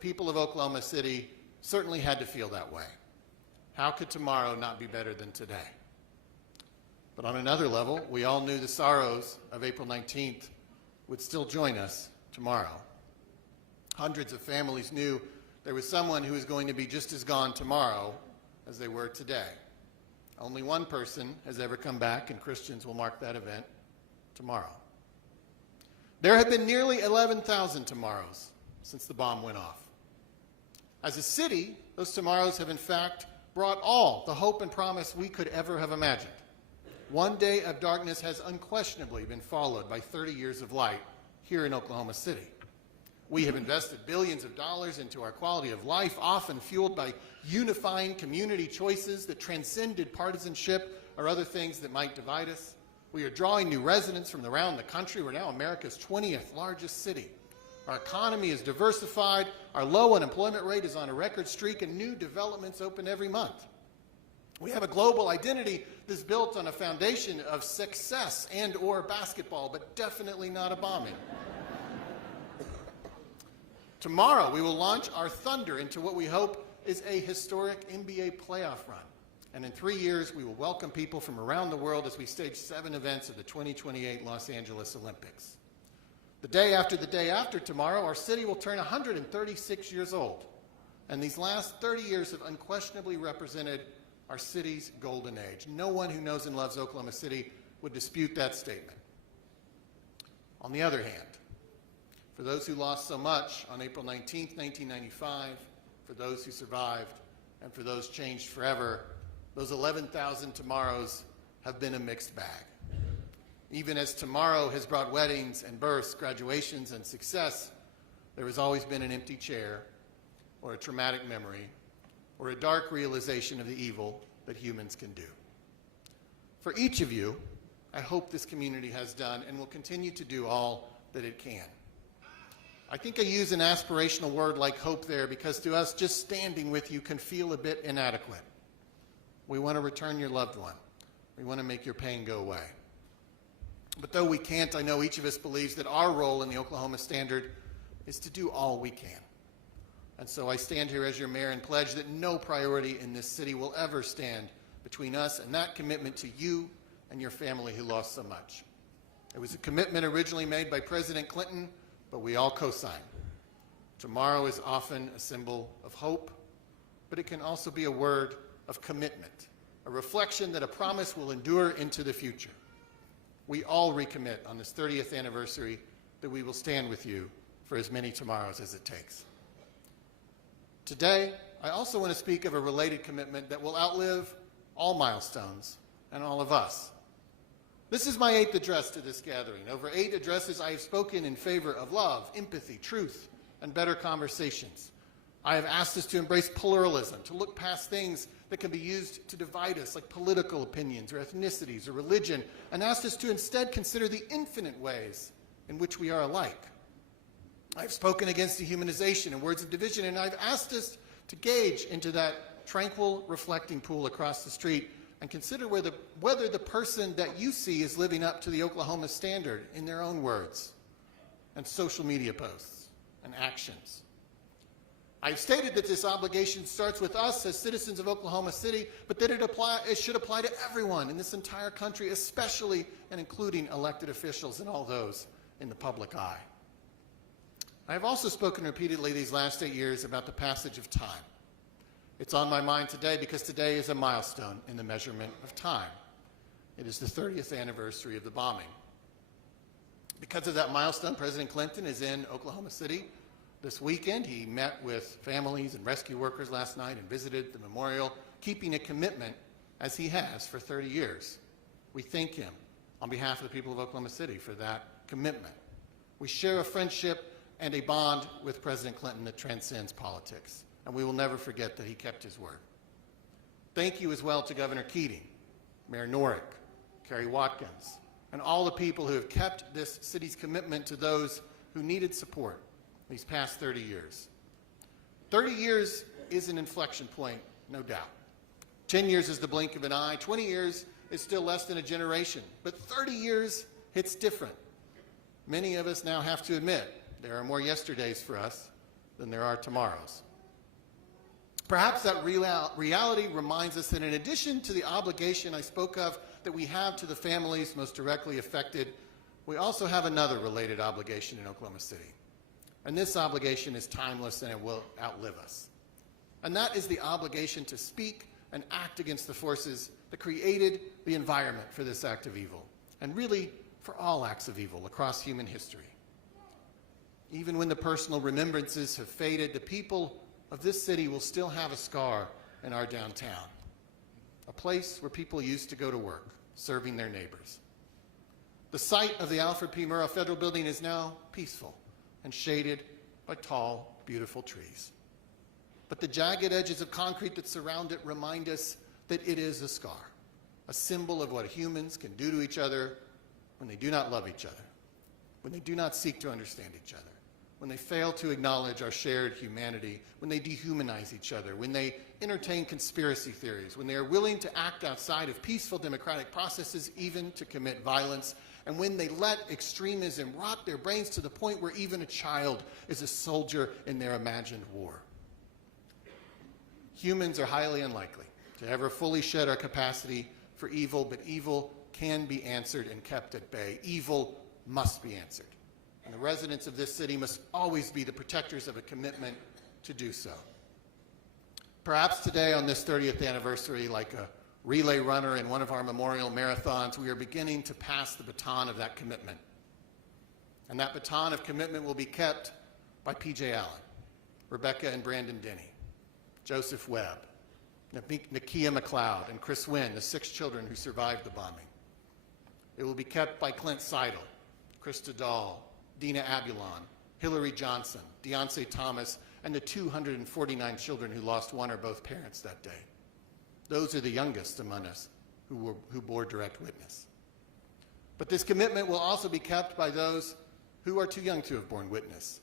people of Oklahoma City certainly had to feel that way. How could tomorrow not be better than today? But on another level, we all knew the sorrows of April 19th would still join us tomorrow. Hundreds of families knew there was someone who was going to be just as gone tomorrow as they were today. Only one person has ever come back, and Christians will mark that event tomorrow. There have been nearly 11,000 tomorrows since the bomb went off. As a city, those tomorrows have in fact brought all the hope and promise we could ever have imagined. One day of darkness has unquestionably been followed by 30 years of light here in Oklahoma City. We have invested billions of dollars into our quality of life, often fueled by unifying community choices that transcended partisanship or other things that might divide us. We are drawing new residents from around the country. We're now America's 20th largest city. Our economy is diversified, our low unemployment rate is on a record streak, and new developments open every month. We have a global identity that's built on a foundation of success and or basketball, but definitely not a bombing. Tomorrow, we will launch our thunder into what we hope is a historic NBA playoff run. And in 3 years, we will welcome people from around the world as we stage 7 events of the 2028 Los Angeles Olympics. The day after tomorrow, our city will turn 136 years old. And these last 30 years have unquestionably represented our city's golden age. No one who knows and loves Oklahoma City would dispute that statement. On the other hand, for those who lost so much on April 19th, 1995, for those who survived, and for those changed forever, those 11,000 tomorrows have been a mixed bag. Even as tomorrow has brought weddings and births, graduations and success, there has always been an empty chair, or a traumatic memory, or a dark realization of the evil that humans can do. For each of you, I hope this community has done and will continue to do all that it can. I think I use an aspirational word like hope there because to us, just standing with you can feel a bit inadequate. We want to return your loved one. We want to make your pain go away. But though we can't, I know each of us believes that our role in the Oklahoma Standard is to do all we can. And so I stand here as your mayor and pledge that no priority in this city will ever stand between us and that commitment to you and your family who lost so much. It was a commitment originally made by President Clinton, but we all co-signed. Tomorrow is often a symbol of hope, but it can also be a word of commitment, a reflection that a promise will endure into the future. We all recommit on this 30th anniversary that we will stand with you for as many tomorrows as it takes. Today, I also want to speak of a related commitment that will outlive all milestones and all of us. This is my 8th address to this gathering. Over 8 addresses, I have spoken in favor of love, empathy, truth, and better conversations. I have asked us to embrace pluralism, to look past things that can be used to divide us, like political opinions or ethnicities or religion, and asked us to instead consider the infinite ways in which we are alike. I've spoken against dehumanization and words of division, and I've asked us to gauge into that tranquil, reflecting pool across the street and consider whether the person that you see is living up to the Oklahoma Standard in their own words and social media posts and actions. I've stated that this obligation starts with us as citizens of Oklahoma City, but that it should apply to everyone in this entire country, especially and including elected officials and all those in the public eye. I have also spoken repeatedly these last 8 years about the passage of time. It's on my mind today because today is a milestone in the measurement of time. It is the 30th anniversary of the bombing. Because of that milestone, President Clinton is in Oklahoma City this weekend. He met with families and rescue workers last night and visited the memorial, keeping a commitment as he has for 30 years. We thank him on behalf of the people of Oklahoma City for that commitment. We share a friendship and a bond with President Clinton that transcends politics, and we will never forget that he kept his word. Thank you as well to Governor Keating, Mayor Norick, Kerry Watkins, and all the people who have kept this city's commitment to those who needed support these past 30 years. 30 years is an inflection point, no doubt. 10 years is the blink of an eye. 20 years is still less than a generation. But 30 years hits different. Many of us now have to admit there are more yesterdays for us than there are tomorrows. Perhaps that reality reminds us that in addition to the obligation I spoke of that we have to the families most directly affected, we also have another related obligation in Oklahoma City. And this obligation is timeless and it will outlive us. And that is the obligation to speak and act against the forces that created the environment for this act of evil, and really for all acts of evil across human history. Even when the personal remembrances have faded, the people of this city will still have a scar in our downtown, a place where people used to go to work, serving their neighbors. The site of the Alfred P. Murrah Federal Building is now peaceful and shaded by tall, beautiful trees. But the jagged edges of concrete that surround it remind us that it is a scar, a symbol of what humans can do to each other when they do not love each other, when they do not seek to understand each other, when they fail to acknowledge our shared humanity, when they dehumanize each other, when they entertain conspiracy theories, when they are willing to act outside of peaceful democratic processes, even to commit violence, and when they let extremism rot their brains to the point where even a child is a soldier in their imagined war. Humans are highly unlikely to ever fully shed our capacity for evil, but evil can be answered and kept at bay. Evil must be answered. And the residents of this city must always be the protectors of a commitment to do so. Perhaps today on this 30th anniversary, like a relay runner in one of our memorial marathons, we are beginning to pass the baton of that commitment. And that baton of commitment will be kept by P.J. Allen, Rebecca and Brandon Denny, Joseph Webb, Nakia McLeod, and Chris Wynn, the 6 children who survived the bombing. It will be kept by Clint Seidel, Krista Dahl, Dina Abulon, Hillary Johnson, Deontay Thomas, and the 249 children who lost one or both parents that day. Those are the youngest among us who bore direct witness. But this commitment will also be kept by those who are too young to have borne witness.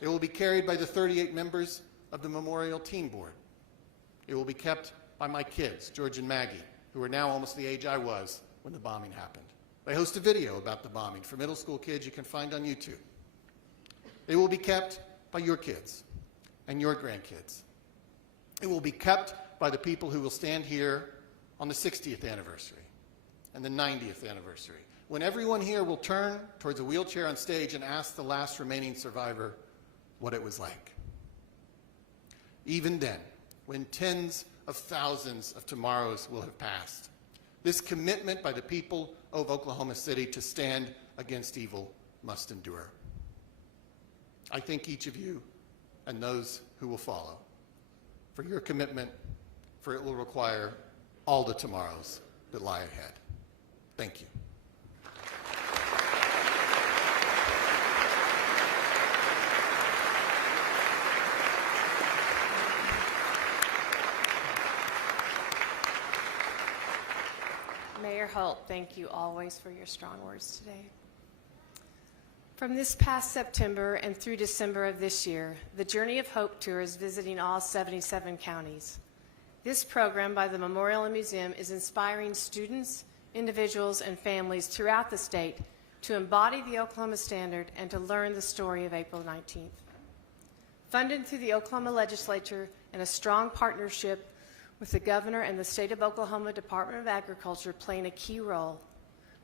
It will be carried by the 38 members of the Memorial Teen Board. It will be kept by my kids, George and Maggie, who are now almost the age I was when the bombing happened. They host a video about the bombing for middle school kids you can find on YouTube. It will be kept by your kids and your grandkids. It will be kept by the people who will stand here on the 60th anniversary and the 90th anniversary, when everyone here will turn towards a wheelchair on stage and ask the last remaining survivor what it was like. Even then, when tens of thousands of tomorrows will have passed, this commitment by the people of Oklahoma City to stand against evil must endure. I thank each of you and those who will follow for your commitment, for it will require all the tomorrows that lie ahead. Thank you. Mayor Holt, thank you always for your strong words today. From this past September and through December of this year, the Journey of Hope Tour is visiting all 77 counties. This program by the Memorial and Museum is inspiring students, individuals, and families throughout the state to embody the Oklahoma Standard and to learn the story of April 19th. Funded through the Oklahoma Legislature and a strong partnership with the Governor and the State of Oklahoma Department of Agriculture playing a key role,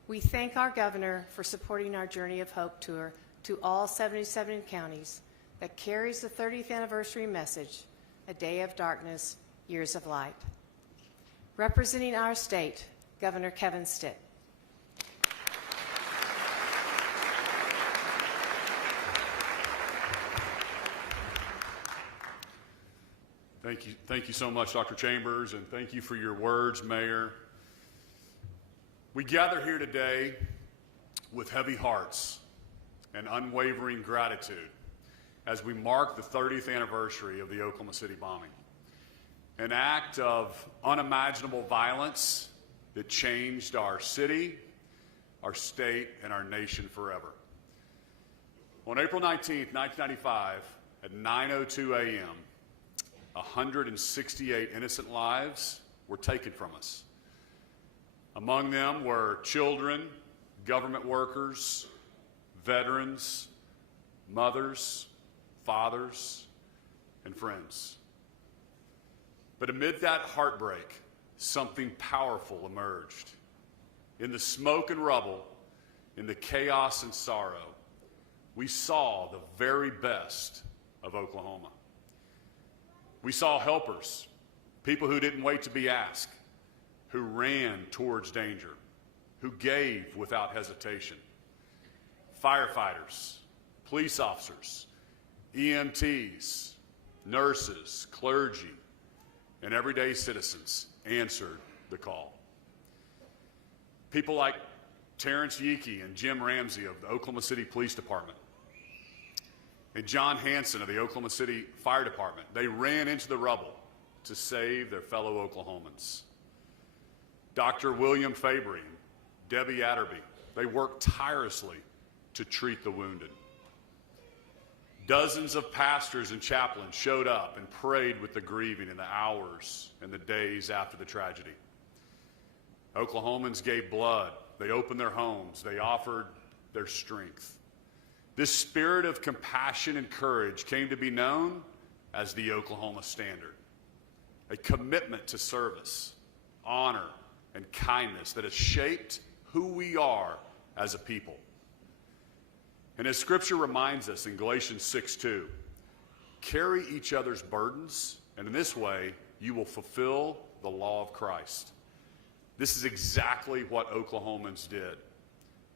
we thank our Governor for supporting our Journey of Hope Tour to all 77 counties that carries the 30th anniversary message, a day of darkness, years of light. Representing our state, Governor Kevin Stitt. Thank you so much, Dr. Chambers, and thank you for your words, Mayor. We gather here today with heavy hearts and unwavering gratitude as we mark the 30th anniversary of the Oklahoma City bombing, an act of unimaginable violence that changed our city, our state, and our nation forever. On April 19th, 1995, at 9:02 a.m., 168 innocent lives were taken from us. Among them were children, government workers, veterans, mothers, fathers, and friends. But amid that heartbreak, something powerful emerged. In the smoke and rubble, in the chaos and sorrow, we saw the very best of Oklahoma. We saw helpers, people who didn't wait to be asked, who ran towards danger, who gave without hesitation. Firefighters, police officers, EMTs, nurses, clergy, and everyday citizens answered the call. People like Terrence Yeekey and Jim Ramsey of the Oklahoma City Police Department and John Hanson of the Oklahoma City Fire Department, they ran into the rubble to save their fellow Oklahomans. Dr. William Fabry and Debbie Atterby, they worked tirelessly to treat the wounded. Dozens of pastors and chaplains showed up and prayed with the grieving in the hours and the days after the tragedy. Oklahomans gave blood. They opened their homes. They offered their strength. This spirit of compassion and courage came to be known as the Oklahoma Standard, a commitment to service, honor, and kindness that has shaped who we are as a people. And as Scripture reminds us in Galatians 6:2, carry each other's burdens, and in this way you will fulfill the law of Christ. This is exactly what Oklahomans did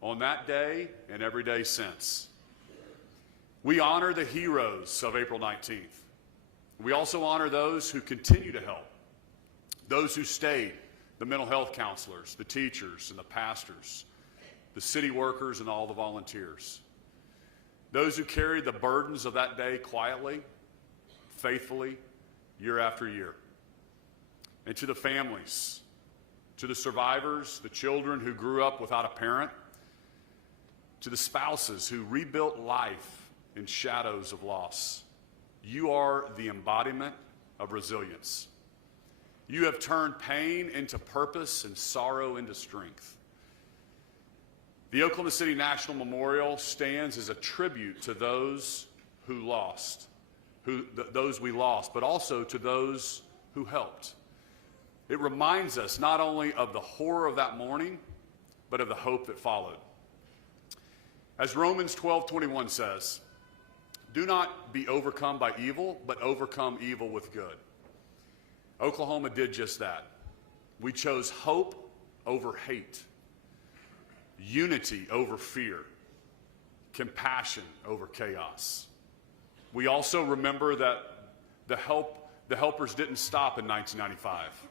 on that day and every day since. We honor the heroes of April 19th. We also honor those who continue to help, those who stayed, the mental health counselors, the teachers and the pastors, the city workers and all the volunteers, those who carried the burdens of that day quietly, faithfully, year after year. And to the families, to the survivors, the children who grew up without a parent, to the spouses who rebuilt life in shadows of loss, you are the embodiment of resilience. You have turned pain into purpose and sorrow into strength. The Oklahoma City National Memorial stands as a tribute to those who lost, those we lost, but also to those who helped. It reminds us not only of the horror of that morning, but of the hope that followed. As Romans 12:21 says, do not be overcome by evil, but overcome evil with good. Oklahoma did just that. We chose hope over hate, unity over fear, compassion over chaos. We also remember that the helpers didn't stop in 1995.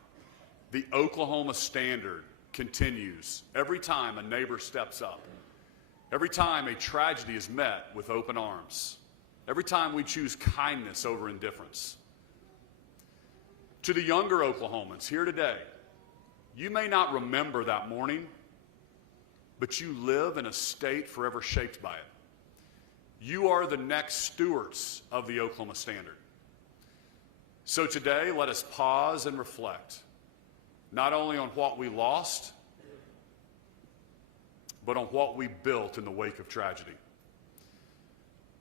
The Oklahoma Standard continues every time a neighbor steps up, every time a tragedy is met with open arms, every time we choose kindness over indifference. To the younger Oklahomans here today, you may not remember that morning, but you live in a state forever shaped by it. You are the next stewards of the Oklahoma Standard. So today, let us pause and reflect, not only on what we lost, but on what we built in the wake of tragedy.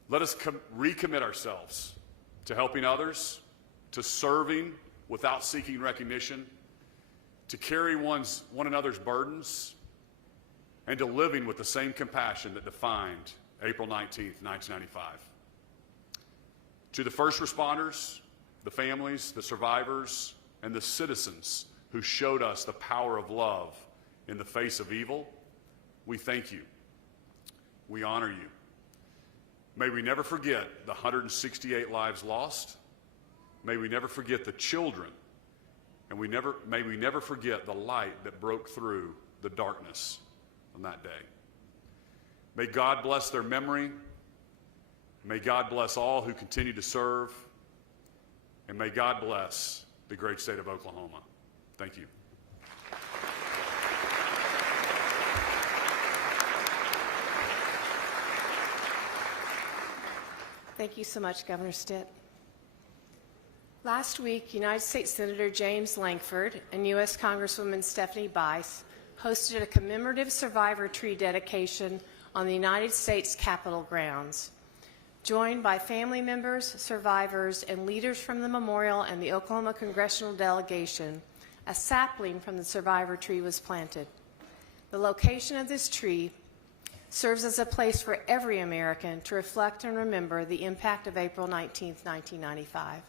Let us recommit ourselves to helping others, to serving without seeking recognition, to carry one another's burdens, and to living with the same compassion that defined April 19th, 1995. To the first responders, the families, the survivors, and the citizens who showed us the power of love in the face of evil, we thank you. We honor you. May we never forget the 168 lives lost. May we never forget the children. And may we never forget the light that broke through the darkness on that day. May God bless their memory. May God bless all who continue to serve. And may God bless the great state of Oklahoma. Thank you. Thank you so much, Governor Stitt. Last week, United States Senator James Langford and U.S. Congresswoman Stephanie Bice hosted a commemorative survivor tree dedication on the United States Capitol grounds. Joined by family members, survivors, and leaders from the memorial and the Oklahoma congressional delegation, a sapling from the survivor tree was planted. The location of this tree serves as a place for every American to reflect and remember the impact of April 19, 1995.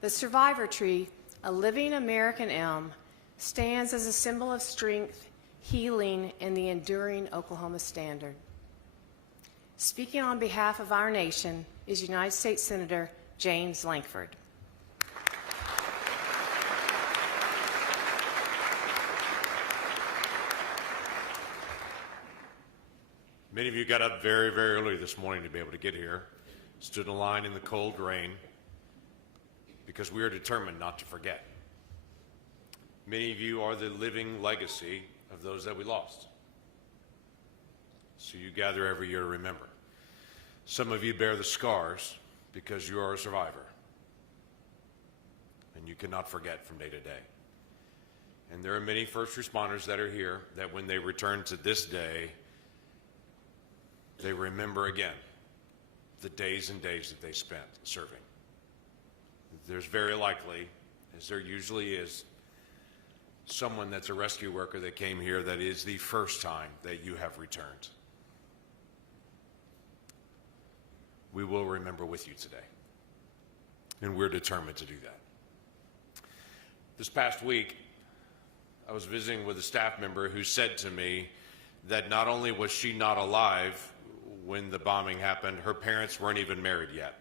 The survivor tree, a living American elm, stands as a symbol of strength, healing, and the enduring Oklahoma standard. Speaking on behalf of our nation is United States Senator James Langford. Many of you got up very, very early this morning to be able to get here, stood in line in the cold rain, because we are determined not to forget. Many of you are the living legacy of those that we lost. So you gather every year to remember. Some of you bear the scars because you are a survivor, and you cannot forget from day to day. And there are many first responders that are here that when they return to this day, they remember again the days and days that they spent serving. There's very likely, as there usually is, someone that's a rescue worker that came here that is the first time that you have returned. We will remember with you today, and we're determined to do that. This past week, I was visiting with a staff member who said to me that not only was she not alive when the bombing happened, her parents weren't even married yet.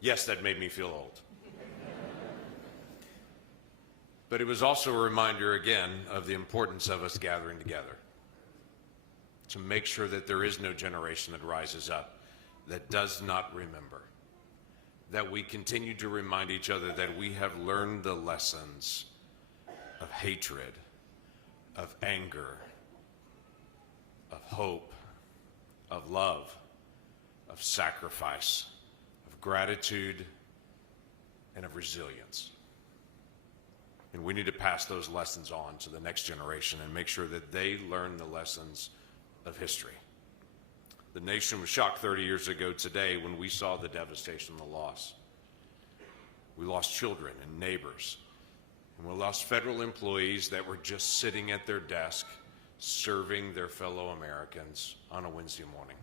Yes, that made me feel old. But it was also a reminder again of the importance of us gathering together to make sure that there is no generation that rises up that does not remember, that we continue to remind each other that we have learned the lessons of hatred, of anger, of hope, of love, of sacrifice, of gratitude, and of resilience. And we need to pass those lessons on to the next generation and make sure that they learn the lessons of history. The nation was shocked 30 years ago today when we saw the devastation and the loss. We lost children and neighbors, and we lost federal employees that were just sitting at their desk serving their fellow Americans on a Wednesday morning.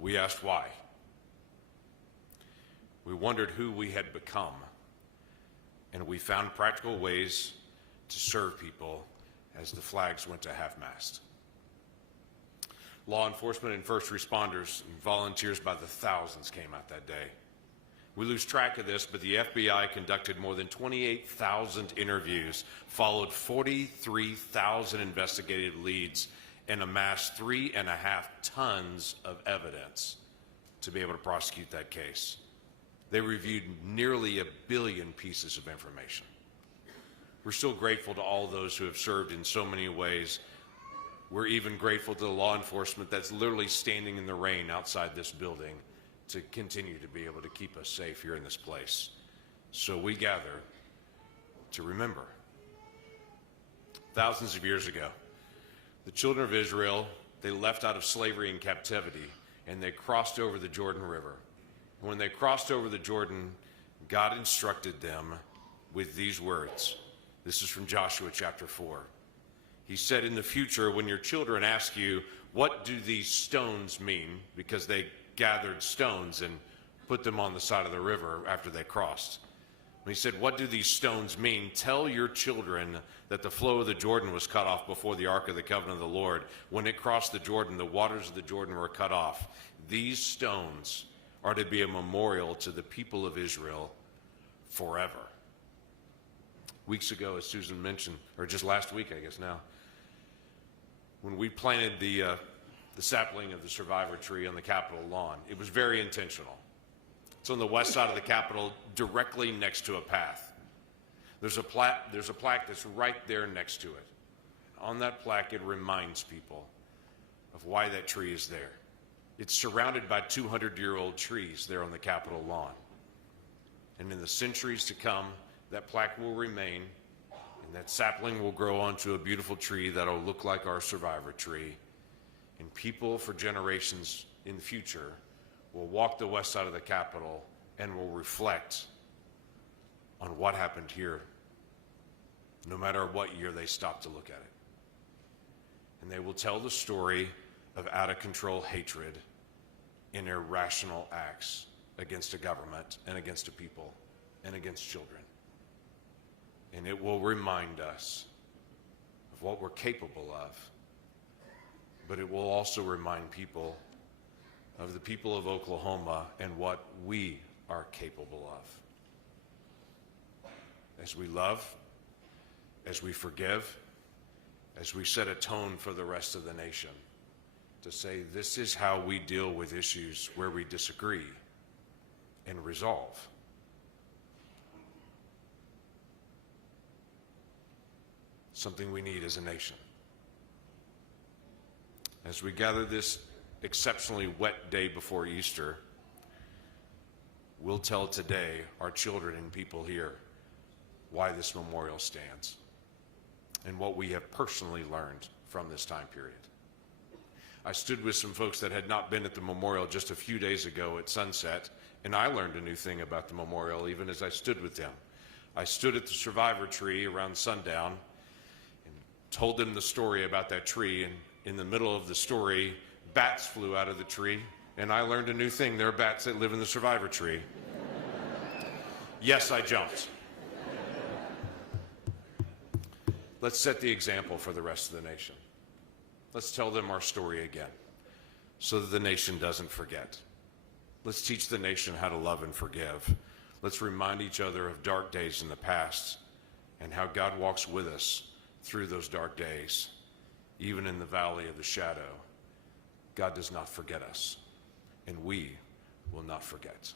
We asked why. We wondered who we had become, and we found practical ways to serve people as the flags went to half-mast. Law enforcement and first responders and volunteers by the thousands came out that day. We lose track of this, but the FBI conducted more than 28,000 interviews, followed 43,000 investigative leads, and amassed 3.5 tons of evidence to be able to prosecute that case. They reviewed nearly 1 billion pieces of information. We're still grateful to all those who have served in so many ways. We're even grateful to the law enforcement that's literally standing in the rain outside this building to continue to be able to keep us safe here in this place. So we gather to remember. Thousands of years ago, the children of Israel, they left out of slavery and captivity, and they crossed over the Jordan River. And when they crossed over the Jordan, God instructed them with these words. This is from Joshua chapter 4. He said, in the future, when your children ask you, what do these stones mean? Because they gathered stones and put them on the side of the river after they crossed. When he said, what do these stones mean? Tell your children that the flow of the Jordan was cut off before the Ark of the Covenant of the Lord. When it crossed the Jordan, the waters of the Jordan were cut off. These stones are to be a memorial to the people of Israel forever. Weeks ago, as Susan mentioned, or just last week, I guess now, when we planted the sapling of the survivor tree on the Capitol lawn, it was very intentional. It's on the west side of the Capitol, directly next to a path. There's a plaque that's right there next to it. On that plaque, it reminds people of why that tree is there. It's surrounded by 200-year-old trees there on the Capitol lawn. And in the centuries to come, that plaque will remain, and that sapling will grow onto a beautiful tree that'll look like our survivor tree. And people for generations in the future will walk the west side of the Capitol and will reflect on what happened here, no matter what year they stop to look at it. And they will tell the story of out-of-control hatred and irrational acts against a government and against a people and against children. And it will remind us of what we're capable of, but it will also remind people of the people of Oklahoma and what we are capable of. As we love, as we forgive, as we set a tone for the rest of the nation, to say this is how we deal with issues where we disagree and resolve. Something we need as a nation. As we gather this exceptionally wet day before Easter, we'll tell today our children and people here why this memorial stands and what we have personally learned from this time period. I stood with some folks that had not been at the memorial just a few days ago at sunset, and I learned a new thing about the memorial even as I stood with them. I stood at the survivor tree around sundown and told them the story about that tree, and in the middle of the story, bats flew out of the tree, and I learned a new thing. There are bats that live in the survivor tree. Yes, I jumped. Let's set the example for the rest of the nation. Let's tell them our story again so that the nation doesn't forget. Let's teach the nation how to love and forgive. Let's remind each other of dark days in the past and how God walks with us through those dark days. Even in the valley of the shadow, God does not forget us, and we will not forget.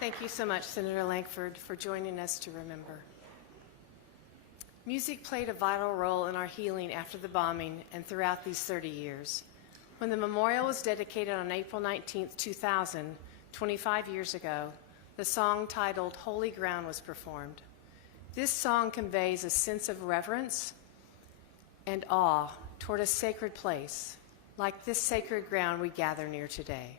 Thank you so much, Senator Langford, for joining us to remember. Music played a vital role in our healing after the bombing and throughout these 30 years. When the memorial was dedicated on April 19, 2000, 25 years ago, the song titled Holy Ground was performed. This song conveys a sense of reverence and awe toward a sacred place, like this sacred ground we gather near today.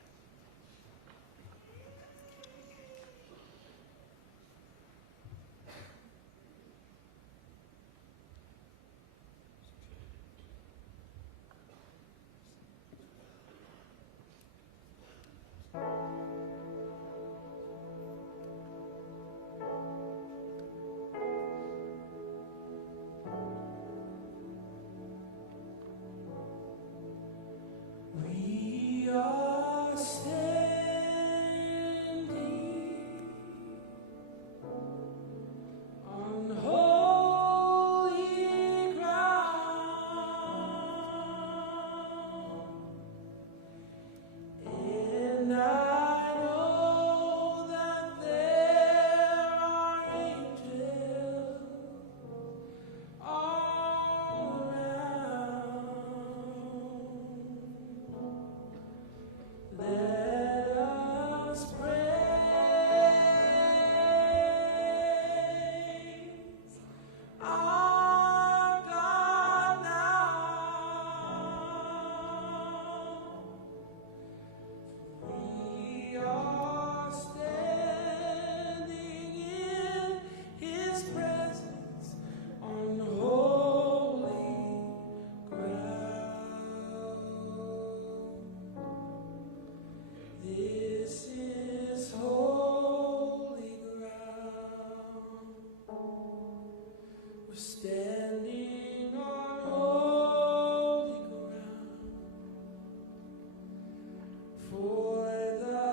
We are standing on holy ground, and I know that there are angels all around. Let us praise our God now. We are standing in His presence on holy ground. This is holy ground. We're standing on holy ground. For the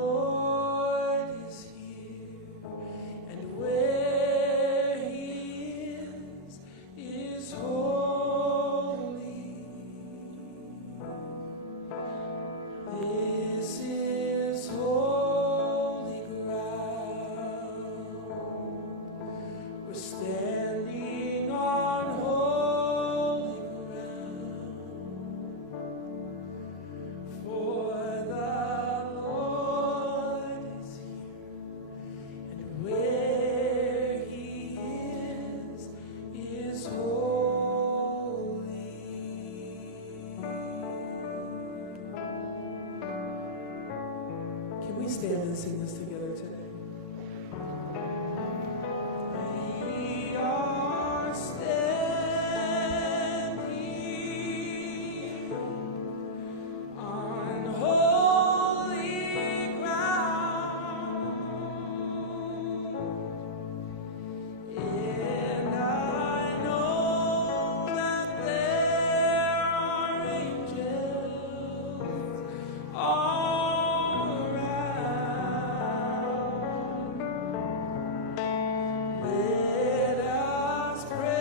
Lord is here, and where He is holy. This is holy ground. We're standing on holy ground. For the Lord is here, stand and sing this together today? We are standing on holy ground, and I know that there are angels all around. Let us praise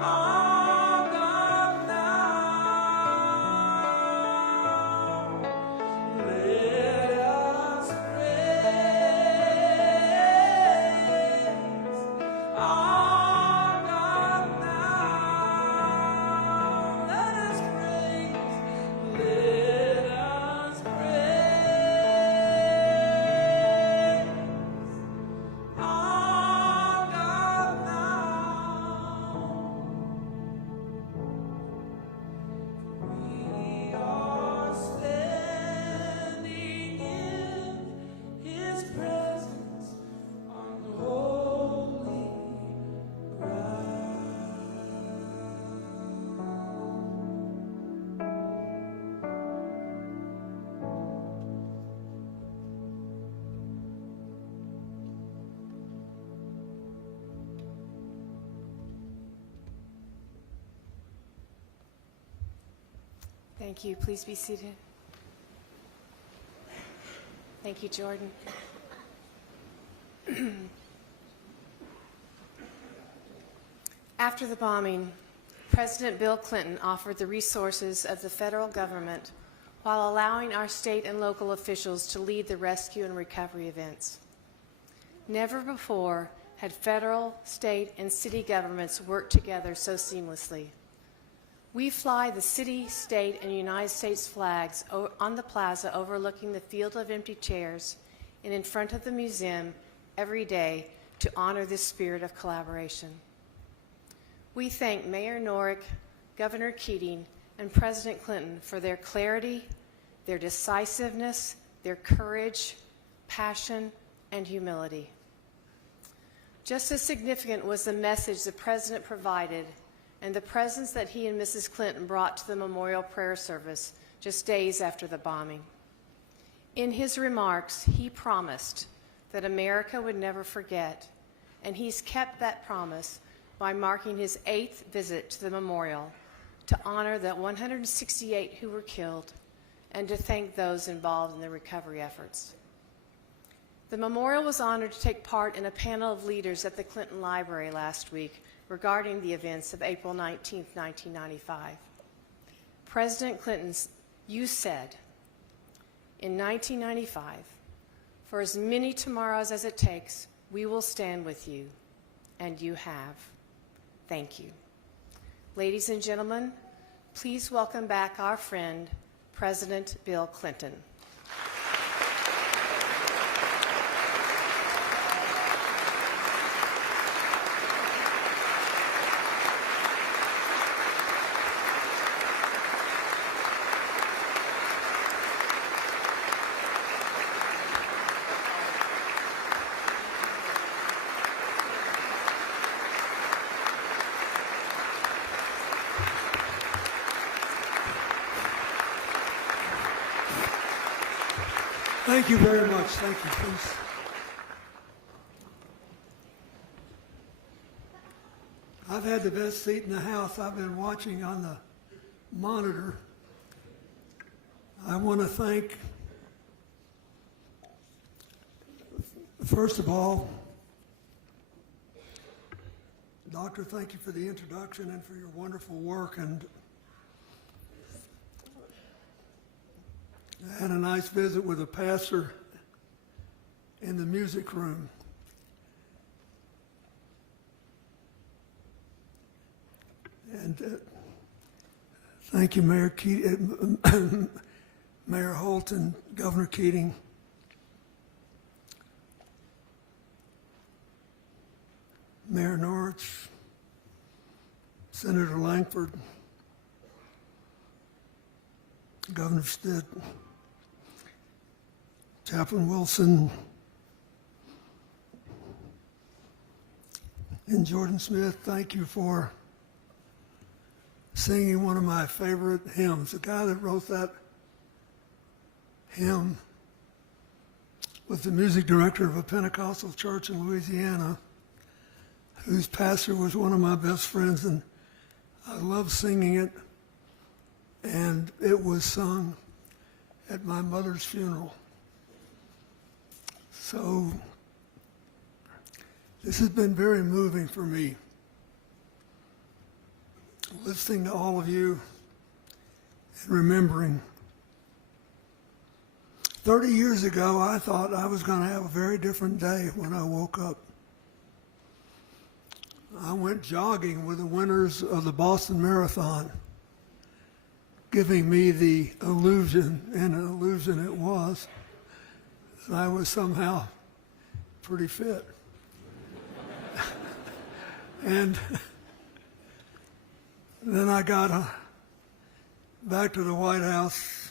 our God now. Let us praise our God now. Let us praise. Let us praise our God now. We are standing in His presence on holy ground. Thank you. Please be seated. Thank you, Jordan. After the bombing, President Bill Clinton offered the resources of the federal government while allowing our state and local officials to lead the rescue and recovery events. Never before had federal, state, and city governments worked together so seamlessly. We fly the city, state, and United States flags on the plaza overlooking the field of empty chairs and in front of the museum every day to honor this spirit of collaboration. We thank Mayor Norrick, Governor Keating, and President Clinton for their clarity, their decisiveness, their courage, passion, and humility. Just as significant was the message the President provided and the presence that he and Mrs. Clinton brought to the memorial prayer service just days after the bombing. In his remarks, he promised that America would never forget, and he's kept that promise by marking his 8th visit to the memorial to honor the 168 who were killed and to thank those involved in the recovery efforts. The memorial was honored to take part in a panel of leaders at the Clinton Library last week regarding the events of April 19, 1995. President Clinton, you said, in 1995, for as many tomorrows as it takes, we will stand with you, and you have. Thank you. Ladies and gentlemen, please welcome back our friend, President Bill Clinton. Thank you very much. Thank you, please. I've had the best seat in the house. I've been watching on the monitor. I want to thank, first of all, Doctor, thank you for the introduction and for your wonderful work. And I had a nice visit with a pastor in the music room. And thank you, Mayor Holt and Governor Keating. Mayor Norris, Senator Langford, Governor Stitt, Chaplain Wilson, and Jordan Smith, thank you for singing one of my favorite hymns. The guy that wrote that hymn was the music director of a Pentecostal church in Louisiana, whose pastor was one of my best friends, and I love singing it. And it was sung at my mother's funeral. So this has been very moving for me. Listening to all of you and remembering. 30 years ago, I thought I was going to have a very different day when I woke up. I went jogging with the winners of the Boston Marathon, giving me the illusion, and an illusion it was, that I was somehow pretty fit. And then I got back to the White House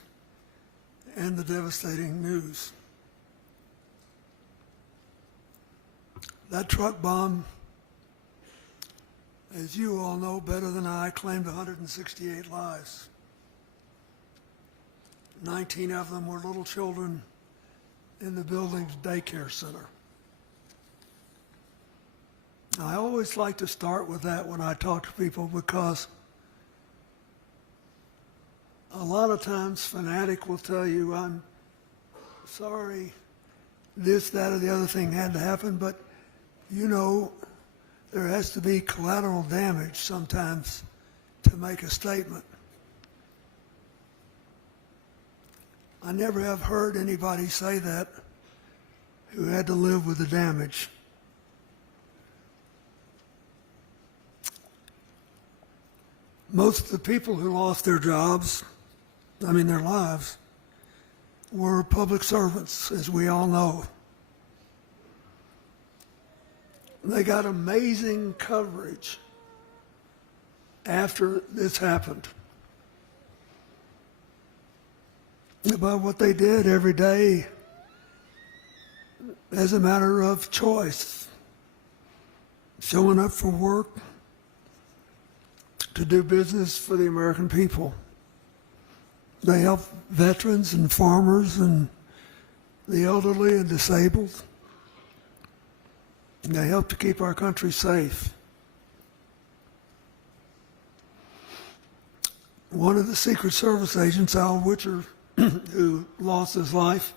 and the devastating news. That truck bomb, as you all know better than I, claimed 168 lives. 19 of them were little children in the building's daycare center. I always like to start with that when I talk to people, because a lot of times fanatic will tell you, I'm sorry, this, that, or the other thing had to happen, but you know, there has to be collateral damage sometimes to make a statement. I never have heard anybody say that who had to live with the damage. Most of the people who lost their jobs, their lives, were public servants, as we all know. They got amazing coverage after this happened about what they did every day as a matter of choice, showing up for work, to do business for the American people. They help veterans and farmers and the elderly and disabled. And they help to keep our country safe. One of the Secret Service agents, Al Witcher, who lost his life,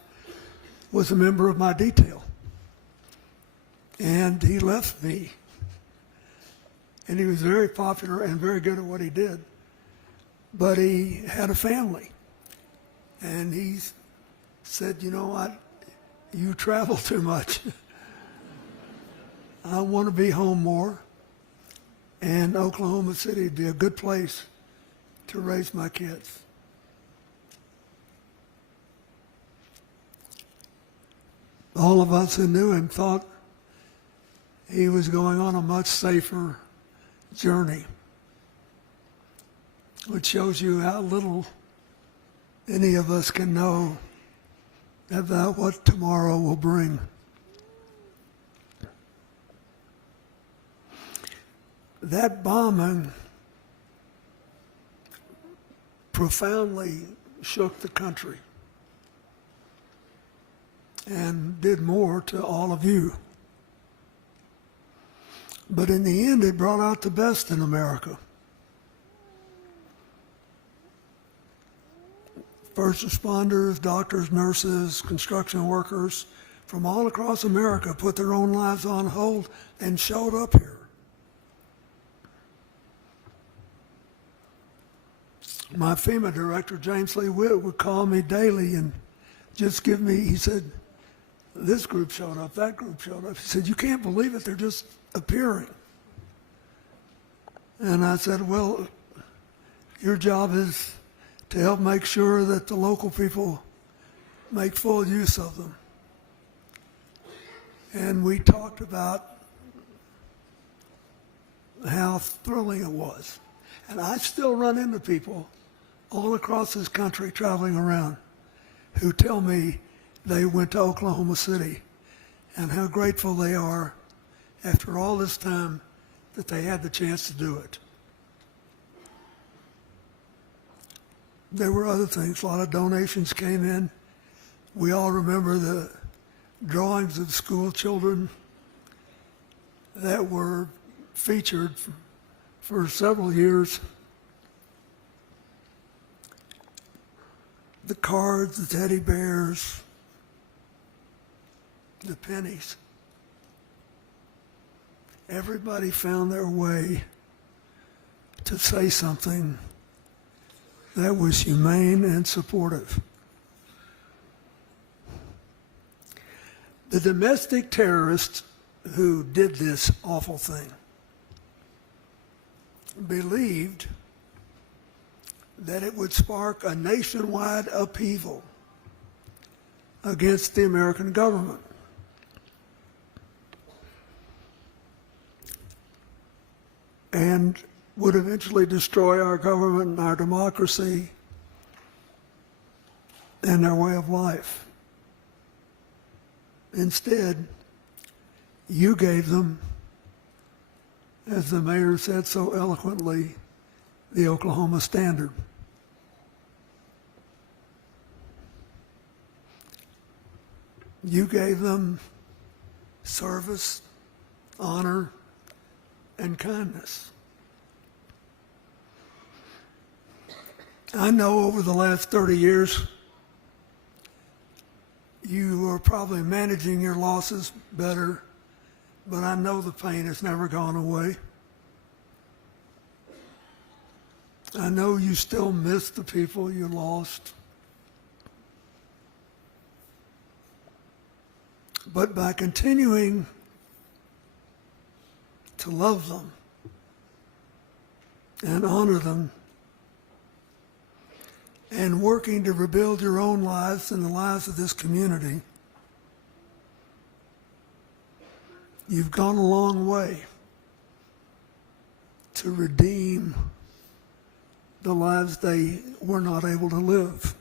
was a member of my detail. And he left me. And he was very popular and very good at what he did. But he had a family. And he said, you know what, you travel too much. I want to be home more. And Oklahoma City would be a good place to raise my kids. All of us who knew him thought he was going on a much safer journey, which shows you how little any of us can know about what tomorrow will bring. That bombing profoundly shook the country and did more to all of you. But in the end, it brought out the best in America. First responders, doctors, nurses, construction workers from all across America put their own lives on hold and showed up here. My FEMA director, James Lee Witt, would call me daily and just give me, he said, this group showed up, that group showed up. He said, you can't believe it, they're just appearing. And I said, well, your job is to help make sure that the local people make full use of them. And we talked about how thrilling it was. And I still run into people all across this country traveling around who tell me they went to Oklahoma City and how grateful they are after all this time that they had the chance to do it. There were other things. A lot of donations came in. We all remember the drawings of school children that were featured for several years. The cards, the teddy bears, the pennies. Everybody found their way to say something that was humane and supportive. The domestic terrorists who did this awful thing believed that it would spark a nationwide upheaval against the American government. And would eventually destroy our government and our democracy and our way of life. Instead, you gave them, as the mayor said so eloquently, the Oklahoma Standard. You gave them service, honor, and kindness. I know over the last 30 years, you are probably managing your losses better, but I know the pain has never gone away. I know you still miss the people you lost. But by continuing to love them and honor them and working to rebuild your own lives and the lives of this community, you've gone a long way to redeem the lives they were not able to live.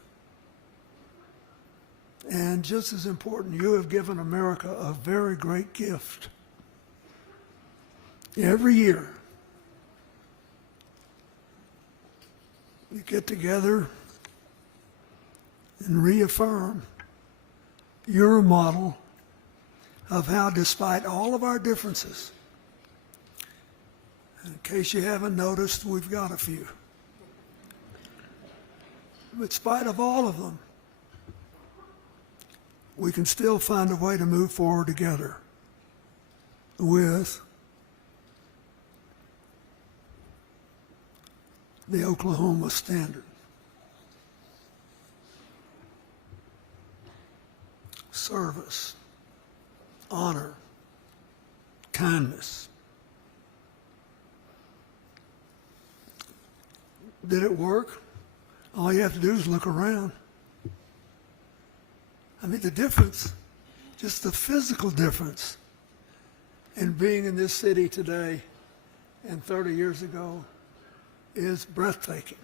And just as important, you have given America a very great gift. Every year, you get together and reaffirm your model of how, despite all of our differences, in case you haven't noticed, we've got a few. But in spite of all of them, we can still find a way to move forward together with the Oklahoma Standard. Service, honor, kindness. Did it work? All you have to do is look around. I mean, the difference, just the physical difference in being in this city today and 30 years ago is breathtaking.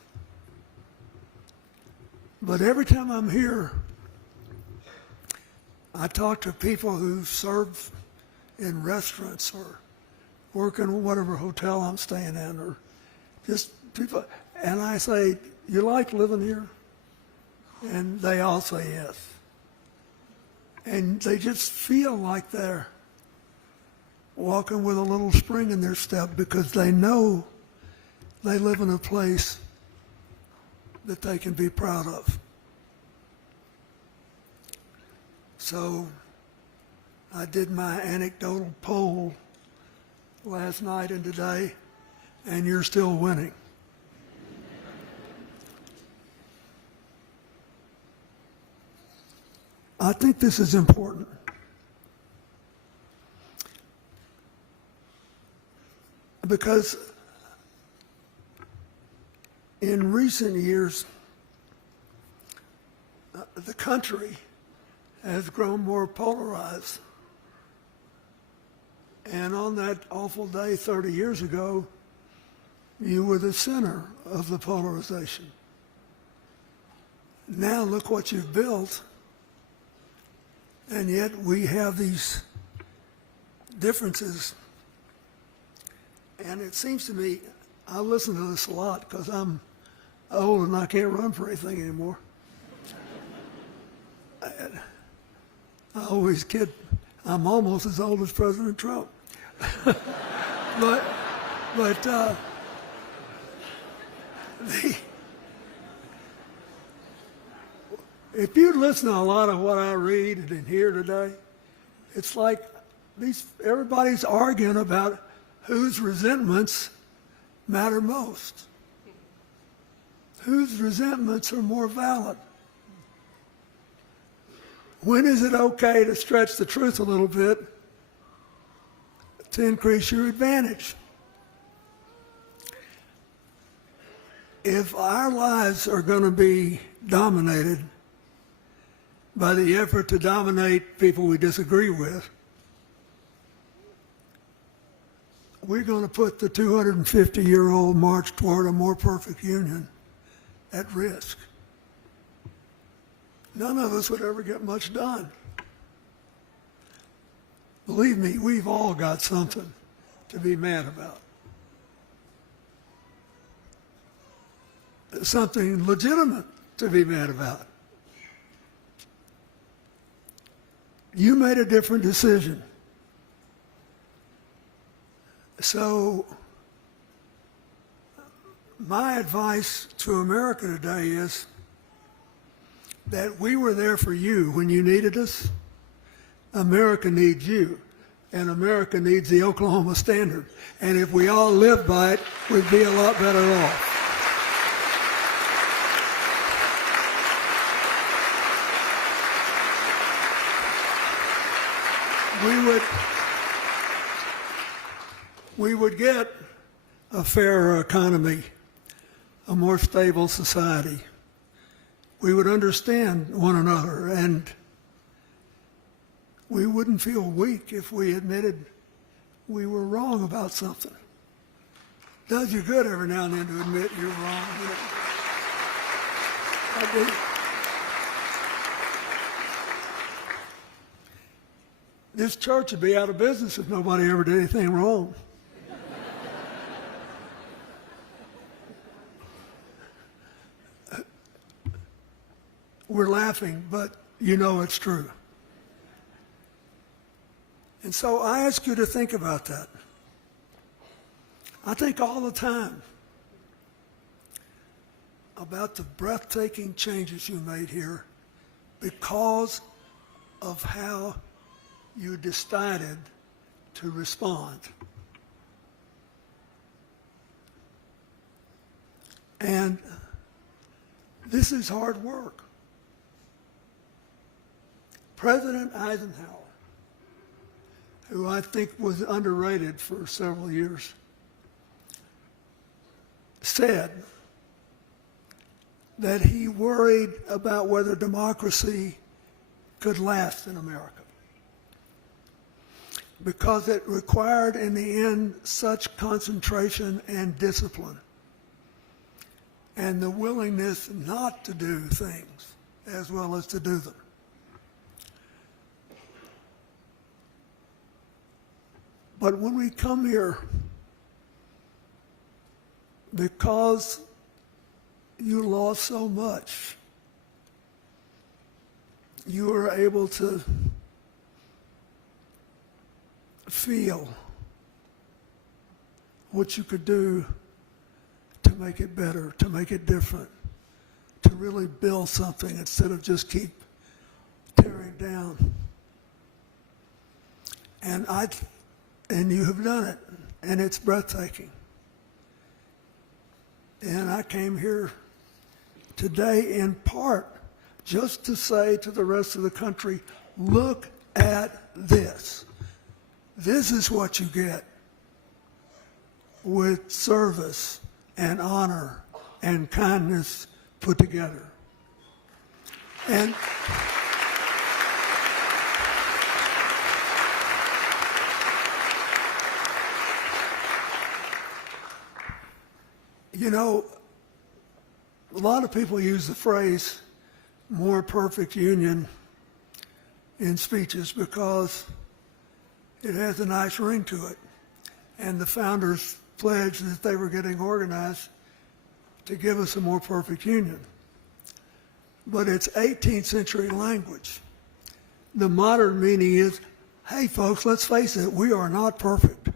But every time I'm here, I talk to people who serve in restaurants or work in whatever hotel I'm staying in, or just people, and I say, "You like living here?" And they all say yes. And they just feel like they're walking with a little spring in their step because they know they live in a place that they can be proud of. So I did my anecdotal poll last night and today, and you're still winning. I think this is important. Because in recent years, the country has grown more polarized. And on that awful day 30 years ago, you were the center of the polarization. Now look what you've built, and yet we have these differences. And it seems to me, I listen to this a lot because I'm old and I can't run for anything anymore. I always kid, I'm almost as old as President Trump. but if you listen to a lot of what I read and hear today, it's like everybody's arguing about whose resentments matter most, whose resentments are more valid. When is it okay to stretch the truth a little bit to increase your advantage? If our lives are going to be dominated by the effort to dominate people we disagree with, we're going to put the 250-year-old march toward a more perfect union at risk. None of us would ever get much done. Believe me, we've all got something to be mad about. Something legitimate to be mad about. You made a different decision. So, my advice to America today is that we were there for you when you needed us. America needs you, and America needs the Oklahoma Standard. And if we all lived by it, we'd be a lot better off. We would get a fairer economy, a more stable society. We would understand one another, and we wouldn't feel weak if we admitted we were wrong about something. Does you good every now and then to admit you're wrong. You know? I do. This church would be out of business if nobody ever did anything wrong. We're laughing, but you know it's true. And so I ask you to think about that. I think all the time about the breathtaking changes you made here because of how you decided to respond. And this is hard work. President Eisenhower, who I think was underrated for several years, said that he worried about whether democracy could last in America because it required in the end such concentration and discipline and the willingness not to do things as well as to do them. But when we come here, because you lost so much, you were able to feel what you could do to make it better, to make it different, to really build something instead of just keep tearing down. And you have done it, and it's breathtaking. And I came here today in part just to say to the rest of the country, look at this. This is what you get with service and honor and kindness put together. And you know, a lot of people use the phrase, more perfect union in speeches because it has a nice ring to it. And the founders pledged that they were getting organized to give us a more perfect union. But it's 18th century language. The modern meaning is, hey folks, let's face it, we are not perfect.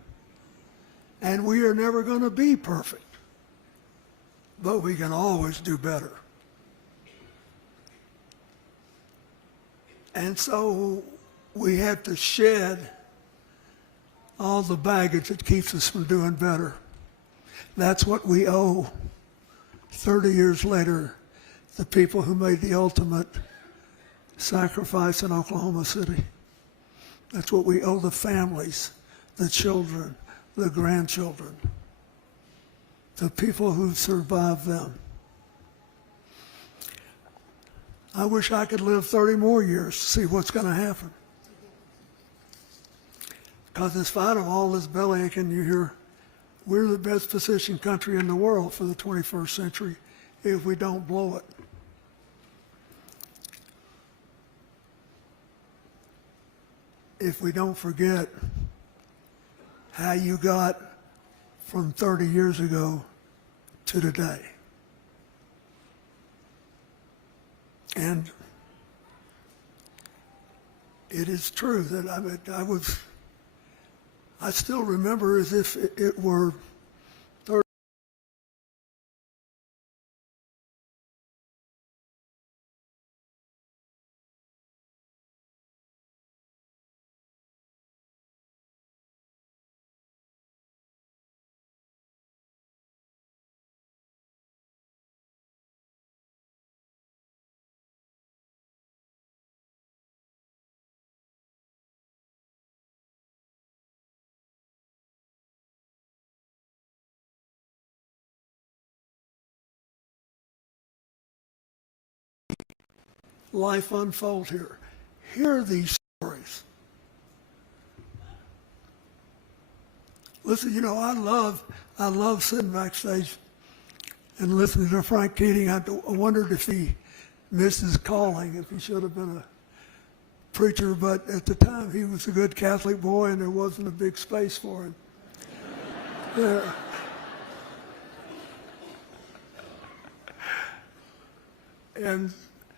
And we are never going to be perfect. But we can always do better. And so we have to shed all the baggage that keeps us from doing better. That's what we owe 30 years later, the people who made the ultimate sacrifice in Oklahoma City. That's what we owe the families, the children, the grandchildren, the people who survived them. I wish I could live 30 more years to see what's going to happen. Because in spite of all this belly aching you hear, we're the best positioned country in the world for the 21st century if we don't blow it. If we don't forget how you got from 30 years ago to today. And it is true that I still remember as if it were 30. Life unfold here. Hear these stories. Listen, I love sitting backstage and listening to Frank Keating. I wondered if he missed his calling, if he should have been a preacher, but at the time he was a good Catholic boy and there wasn't a big space for him. Yeah. And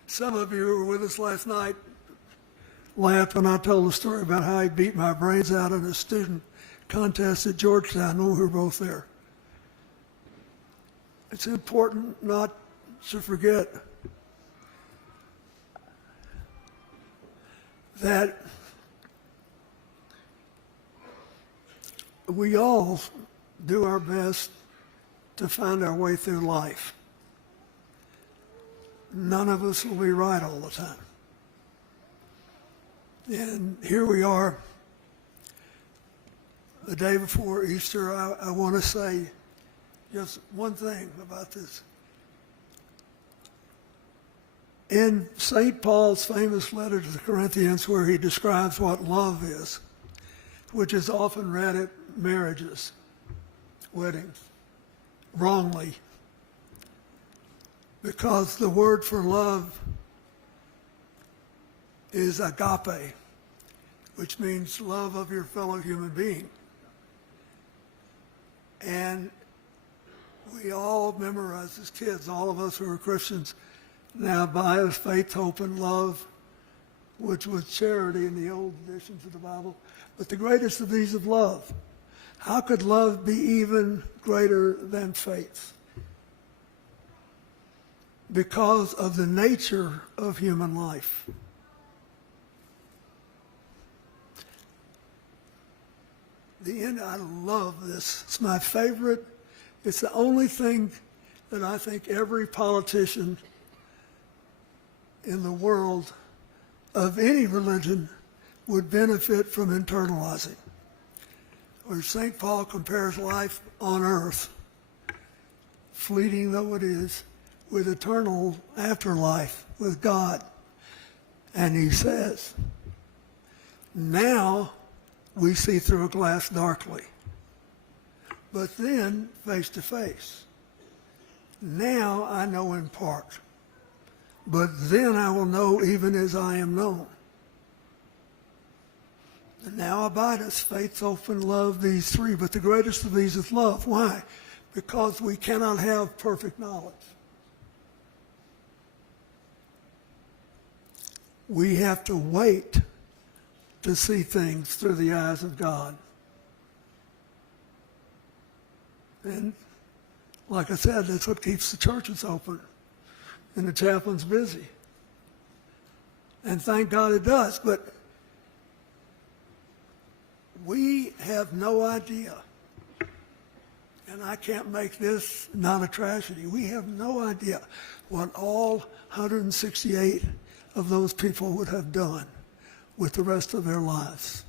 some of you who were with us last night laughed when I told the story about how he beat my brains out in a student contest at Georgetown when we were both there. It's important not to forget that we all do our best to find our way through life. None of us will be right all the time. And here we are, the day before Easter. I want to say just one thing about this. In St. Paul's famous letter to the Corinthians, where he describes what love is, which is often read at marriages, weddings, wrongly, because the word for love is agape, which means love of your fellow human being. And we all memorize as kids, all of us who are Christians, now by faith, hope, and love, which was charity in the old editions of the Bible. But the greatest of these is love. How could love be even greater than faith? Because of the nature of human life. I love this. It's my favorite. It's the only thing that I think every politician in the world of any religion would benefit from internalizing. Where St. Paul compares life on earth, fleeting though it is, with eternal afterlife with God. And he says, now we see through a glass darkly, but then face to face. Now I know in part, but then I will know even as I am known. And now abideth faith, hope, and love, these three, but the greatest of these is love. Why? Because we cannot have perfect knowledge. We have to wait to see things through the eyes of God. And like I said, that's what keeps the churches open and the chaplains busy. And thank God it does, but we have no idea, and I can't make this not a tragedy, we have no idea what all 168 of those people would have done with the rest of their lives.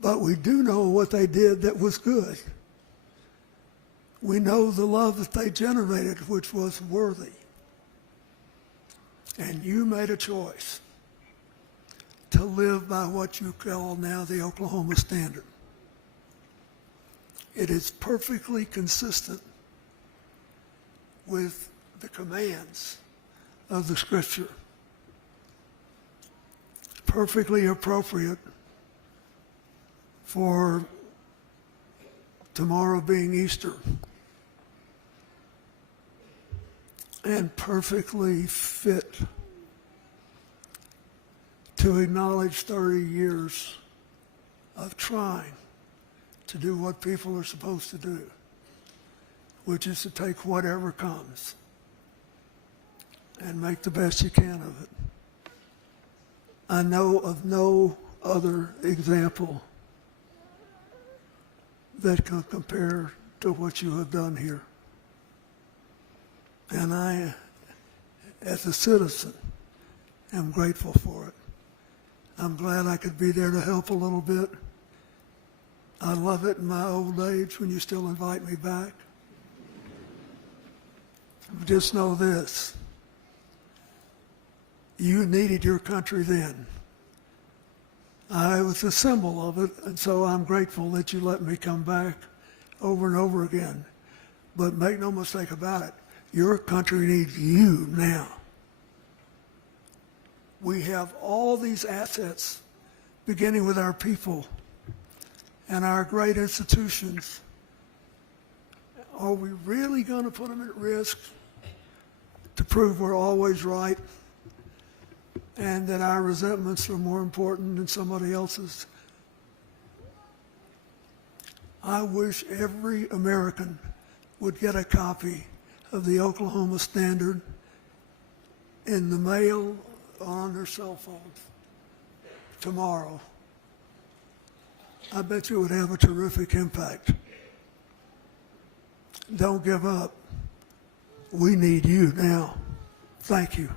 But we do know what they did that was good. We know the love that they generated, which was worthy. And you made a choice to live by what you call now the Oklahoma Standard. It is perfectly consistent with the commands of the Scripture. Perfectly appropriate for tomorrow being Easter. And perfectly fit to acknowledge 30 years of trying to do what people are supposed to do, which is to take whatever comes and make the best you can of it. I know of no other example that can compare to what you have done here. And I, as a citizen, am grateful for it. I'm glad I could be there to help a little bit. I love it in my old age when you still invite me back. Just know this. You needed your country then. I was a symbol of it, and so I'm grateful that you let me come back over and over again. But make no mistake about it, your country needs you now. We have all these assets, beginning with our people and our great institutions. Are we really going to put them at risk to prove we're always right and that our resentments are more important than somebody else's? I wish every American would get a copy of the Oklahoma Standard in the mail or on their cell phones tomorrow. I bet you it would have a terrific impact. Don't give up. We need you now. Thank you.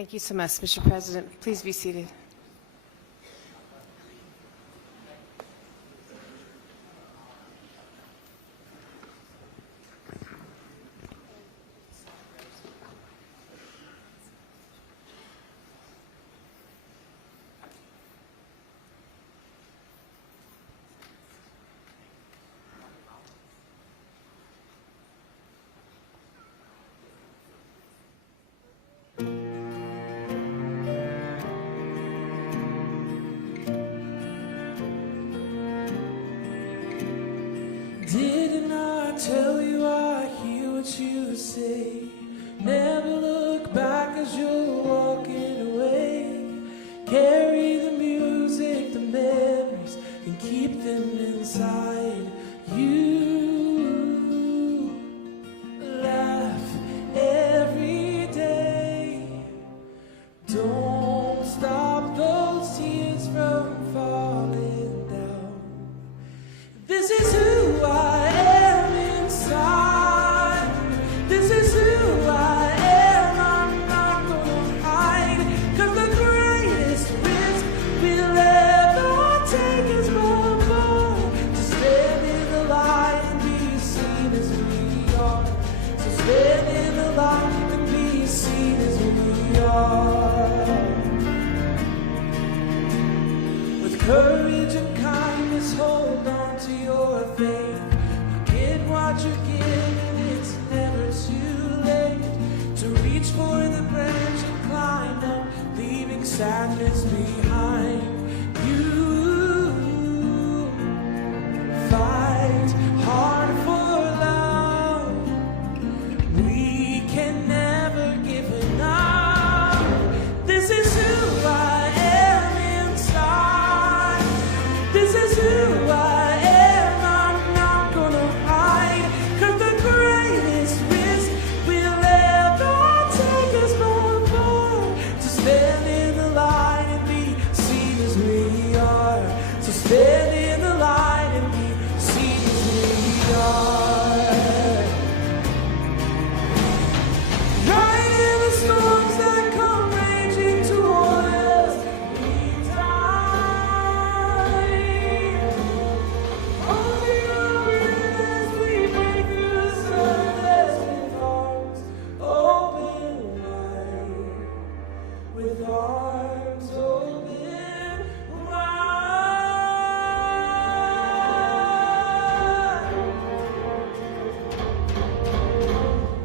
Thank you so much, Mr. President. Please be seated. Didn't I tell you I hear what you say? Never look back as you're walking away. Carry the music, the memories, and keep them inside you. Laugh every day. courage and kindness, hold on to your faith. You get what you give, and it's never too late to reach for the branch and climb up, leaving sadness behind. You fight hard for love. We can never give enough. This is who I am inside. This is who I am. I'm not gonna hide. 'Cause the greatest risk we'll ever take is more to stand in the light and be seen as we are. So stand in the light and be seen as we are. Right in the storms that come raging toward us, we die. Only over as we break through the surface with arms open wide. With arms open wide.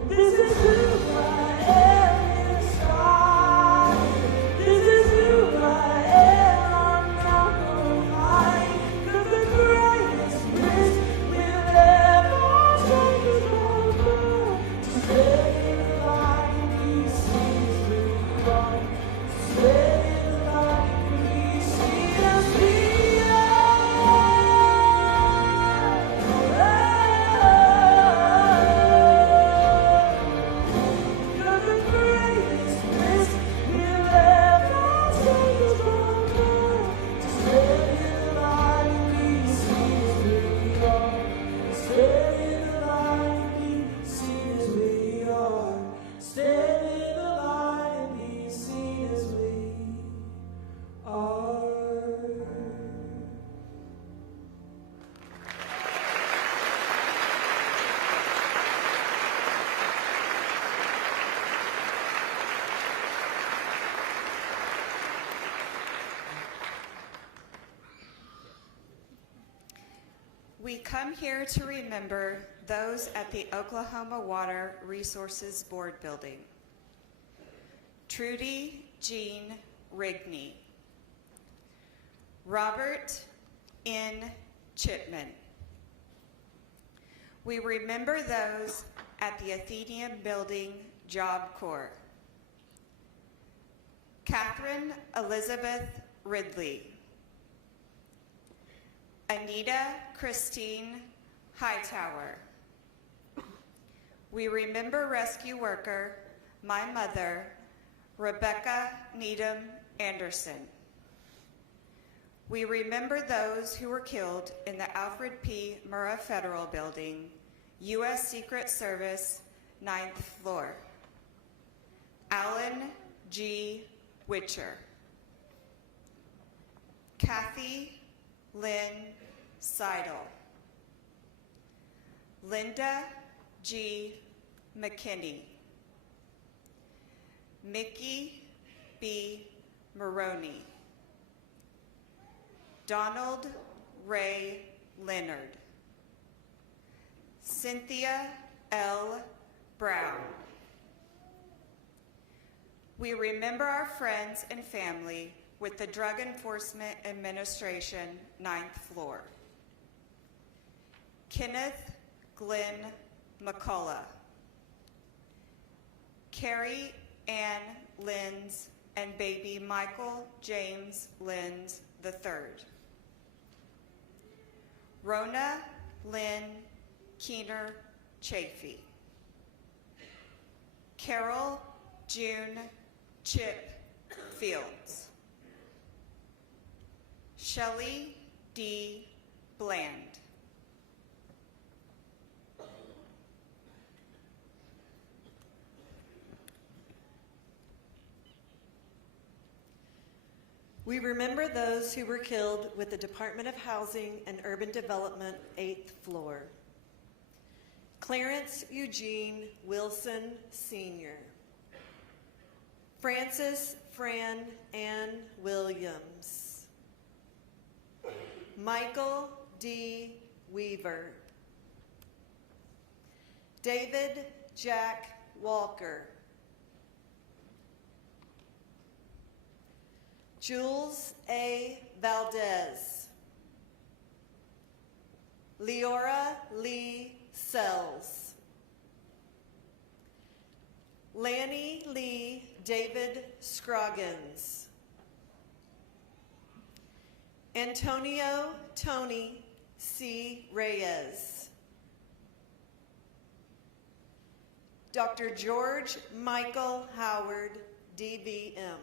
This is who I am inside. This is who I am. I'm not gonna hide. 'Cause the greatest risk we'll ever take is more to stay in the light and be seen as we are. To stay in the light and be seen as we are. The greatest risk we'll ever take is more to stay in the light and be seen as we are. Stay in the light and be seen as we are. Stay in the light and be seen as we are. We come here to remember those at the Oklahoma Water Resources Board building. Trudy Jean Rigney. Robert N. Chipman. We remember those at the Athenaeum Building Job Corps. Catherine Elizabeth Ridley. Anita Christine Hightower. We remember rescue worker, my mother, Rebecca Needham Anderson. We remember those who were killed in the Alfred P. Murrah Federal Building, U.S. Secret Service, 9th floor. Alan G. Witcher. Kathy Lynn Seidel. Linda G. McKinney. Mickey B. Maroney. Donald Ray Leonard. Cynthia L. Brown. We remember our friends and family with the Drug Enforcement Administration, 9th floor. Kenneth Glenn McCullough. Carrie Ann Lenz and baby Michael James Lenz III. Rona Lynn Keener Chafee. Carol June Chip Fields. Shelley D. Bland. We remember those who were killed with the Department of Housing and Urban Development, 8th floor. Clarence Eugene Wilson, Sr. Frances Fran Ann Williams. Michael D. Weaver, David Jack Walker, Jules A. Valdez, Leora Lee Sells, Lanny Lee David Scroggins, Antonio Tony C. Reyes, Dr. George Michael Howard, DVM,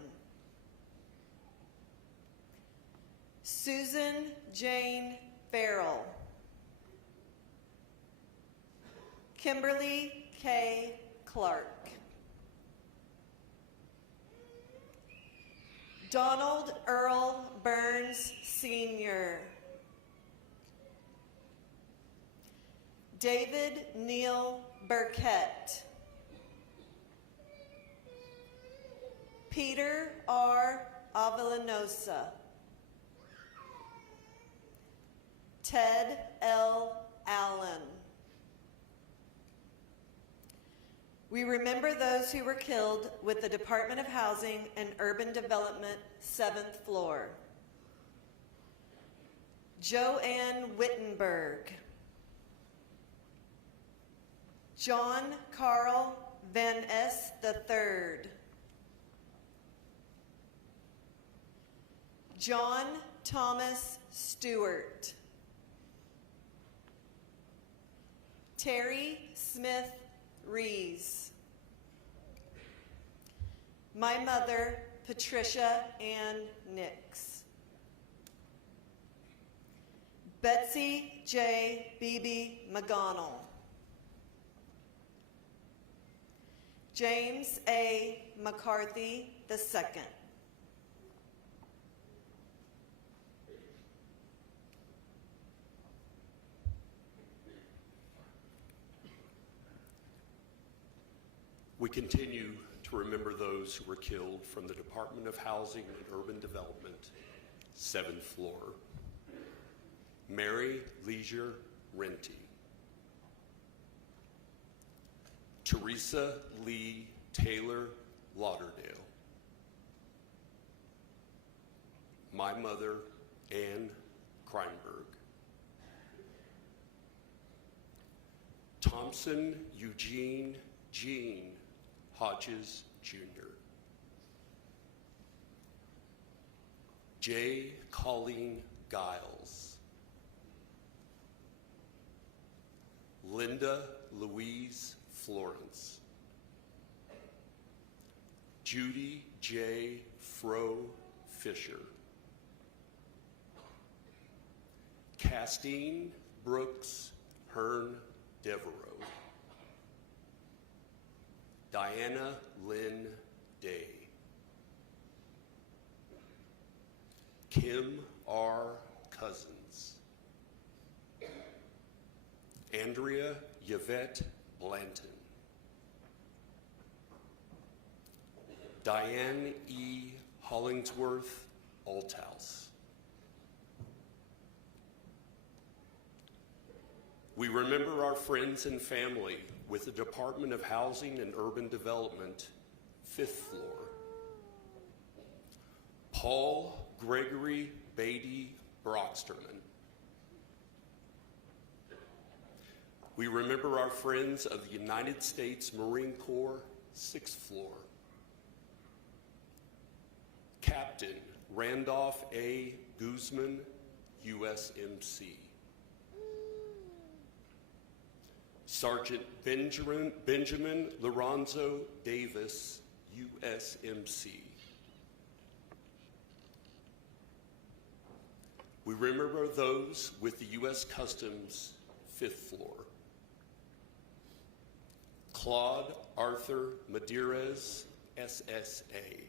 Susan Jane Farrell, Kimberly K. Clark, Donald Earl Burns Sr., David Neal Burkett, Peter R. Avellanosa, Ted L. Allen. We remember those who were killed with the Department of Housing and Urban Development, 7th floor. Joanne Wittenberg, John Carl Van S. III, John Thomas Stewart, Terry Smith Rees, my mother, Patricia Ann Nix, Betsy J. Beebe McGonnell, James A. McCarthy II, We continue to remember those who were killed from the Department of Housing and Urban Development, 7th floor. Mary Leisure Renty, Teresa Lee Taylor Lauderdale, my mother, Ann Kreinberg, Thompson Eugene Jean Hodges, Jr., J. Colleen Giles, Linda Louise Florence, Judy J. Fro Fisher, Castine Brooks Hearn Devereaux, Diana Lynn Day, Kim R. Cousins, Andrea Yvette Blanton, Diane E. Hollingsworth Althouse. We remember our friends and family with the Department of Housing and Urban Development, 5th floor. Paul Gregory Beatty Brocksterman. We remember our friends of the United States Marine Corps, 6th floor. Captain Randolph A. Guzman, USMC. Sergeant Benjamin Lorenzo Davis, USMC. We remember those with the U.S. Customs, 5th floor. Claude Arthur Medeiros, SSA.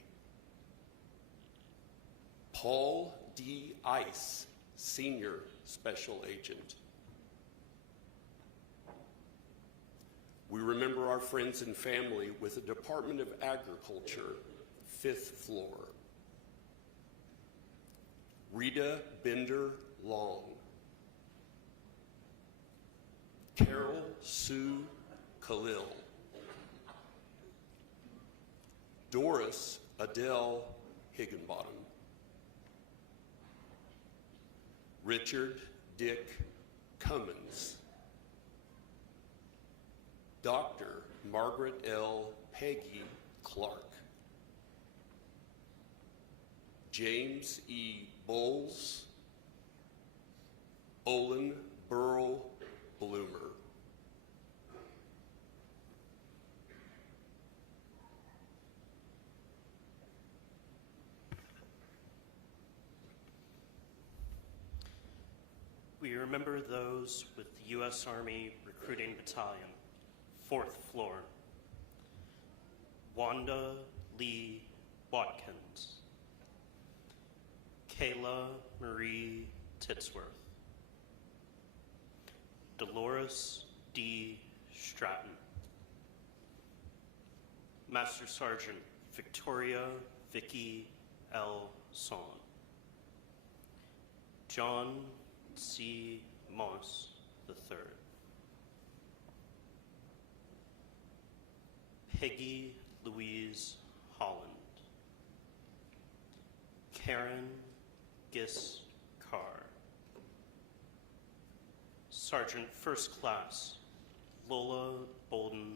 Paul D. Ice, Senior Special Agent. We remember our friends and family with the Department of Agriculture, 5th floor. Rita Bender Long, Carol Sue Khalil, Doris Adele Higginbottom, Richard Dick Cummins, Dr. Margaret L. Peggy Clark, James E. Bowles, Olin Burl Bloomer. We remember those with the U.S. Army Recruiting Battalion, 4th Floor. Wanda Lee Watkins. Kayla Marie Titsworth. Dolores D. Stratton. Master Sergeant Victoria Vicky L. Son. John C. Moss III. Peggy Louise Holland. Karen Gis Carr. Sergeant First Class Lola Bolden,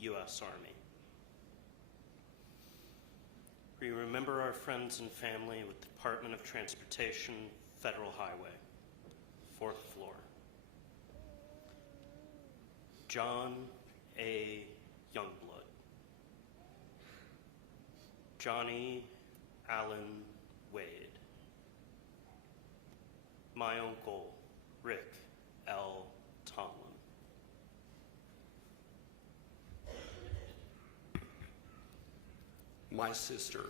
U.S. Army. We remember our friends and family with Department of Transportation, Federal Highway, 4th Floor. John A. Youngblood. Johnny Allen Wade. My uncle, Rick L. Tomlin. My sister,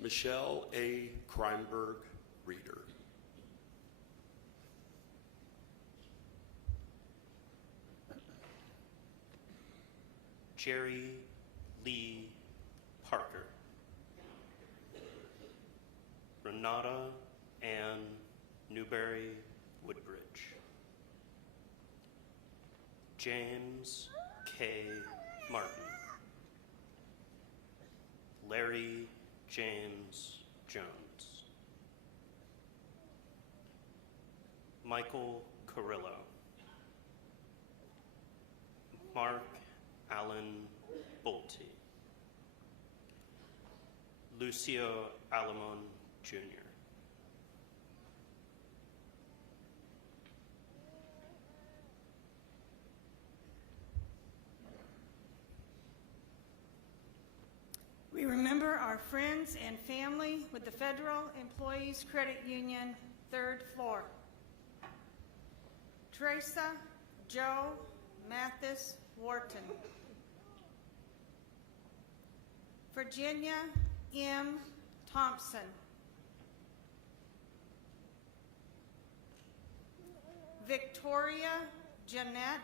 Michelle A. Kreinberg Reeder. Jerry Lee Parker. Renata Ann Newberry Woodbridge. James K. Martin. Larry James Jones. Michael Carrillo. Mark Allen Bolte. Lucio Alamon Jr. We remember our friends and family with the Federal Employees Credit Union, 3rd Floor. Teresa Joe Mathis Wharton. Virginia M. Thompson. Victoria Jeanette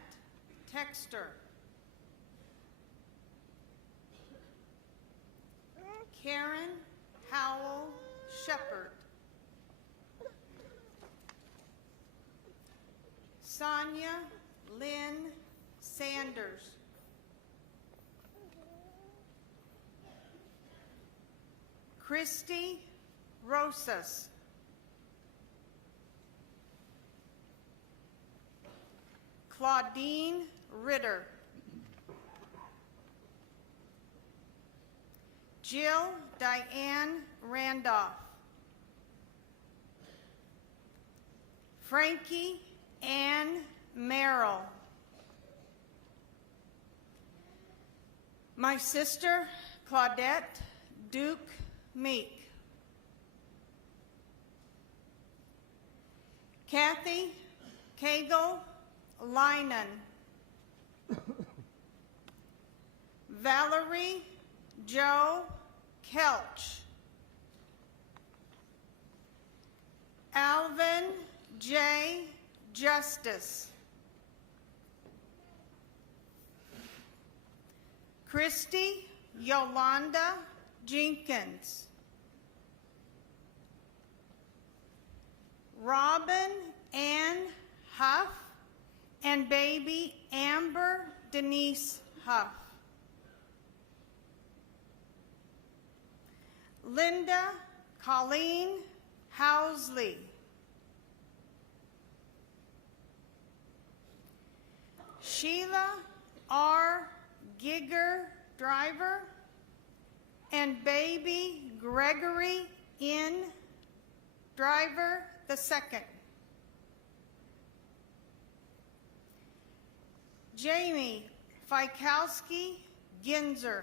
Texter. Karen Howell Shepard. Sonia Lynn Sanders. Christy Rosas. Claudine Ritter. Jill Diane Randolph. Frankie Ann Merrill. My sister, Claudette Duke Meek. Kathy Cagle Linan. Valerie Joe Kelch. Alvin J. Justice. Christy Yolanda Jenkins. Robin Ann Huff, and baby Amber Denise Huff. Linda Colleen Housley. Sheila R. Gigger Driver, and baby Gregory N. Driver II. Jamie Fikowski Ginzer.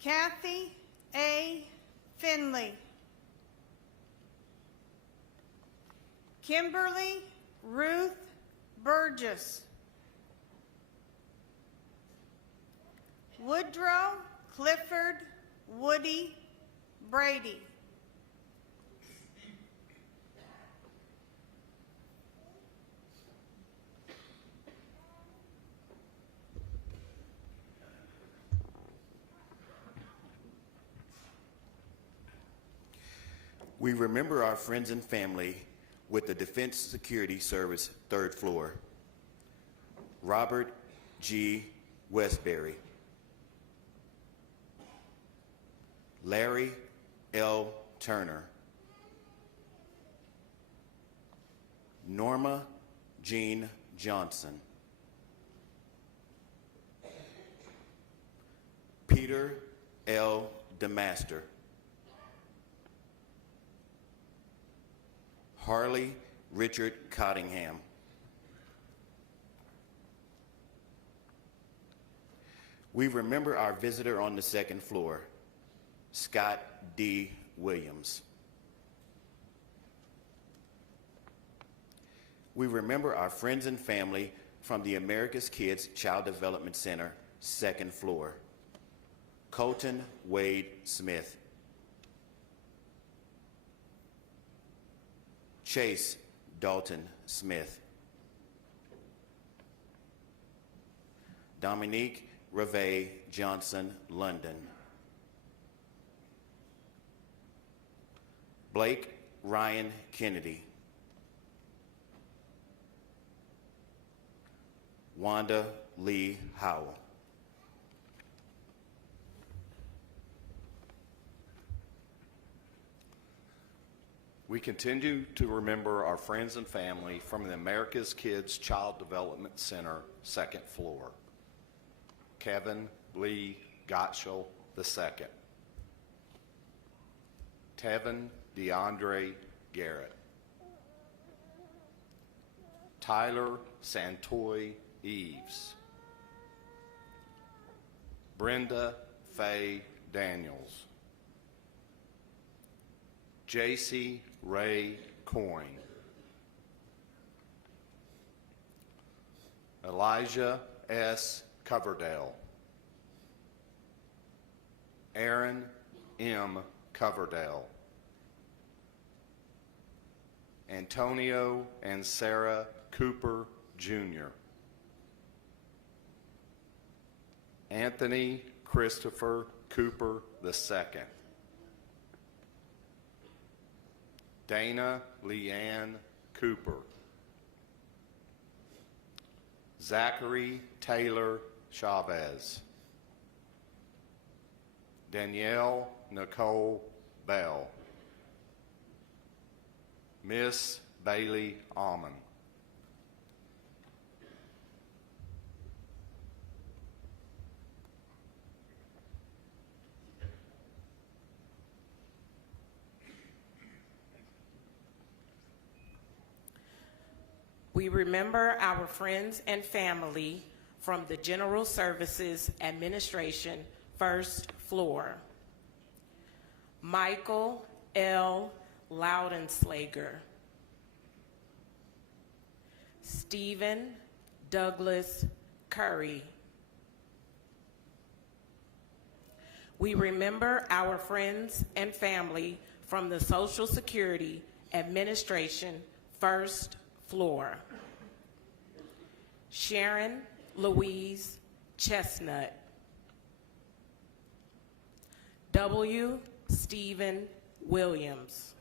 Kathy A. Finley. Kimberly Ruth Burgess. Woodrow Clifford Woody Brady. We remember our friends and family with the Defense Security Service, 3rd floor. Robert G. Westbury. Larry L. Turner. Norma Jean Johnson. Peter L. DeMaster. Harley Richard Cottingham. We remember our visitor on the 2nd floor, Scott D. Williams. We remember our friends and family from the America's Kids Child Development Center, 2nd floor, Colton Wade Smith. Chase Dalton Smith. Dominique Reve Johnson London. Blake Ryan Kennedy. Wanda Lee Howell. We continue to remember our friends and family from the America's Kids Child Development Center, 2nd floor. Kevin Lee Gottschall II. Tevin DeAndre Garrett. Tyler Santoy Eves. Brenda Faye Daniels. J.C. Ray Coyne. Elijah S. Coverdale. Aaron M. Coverdale. Antonio and Sarah Cooper, Jr. Anthony Christopher Cooper II. Dana Leanne Cooper. Zachary Taylor Chavez. Danielle Nicole Bell. Miss Bailey Almond. We remember our friends and family from the General Services Administration, 1st floor. Michael L. Loudenslager. Stephen Douglas Curry. We remember our friends and family from the Social Security Administration, 1st floor. Sharon Louise Chestnut. W. Stephen Williams.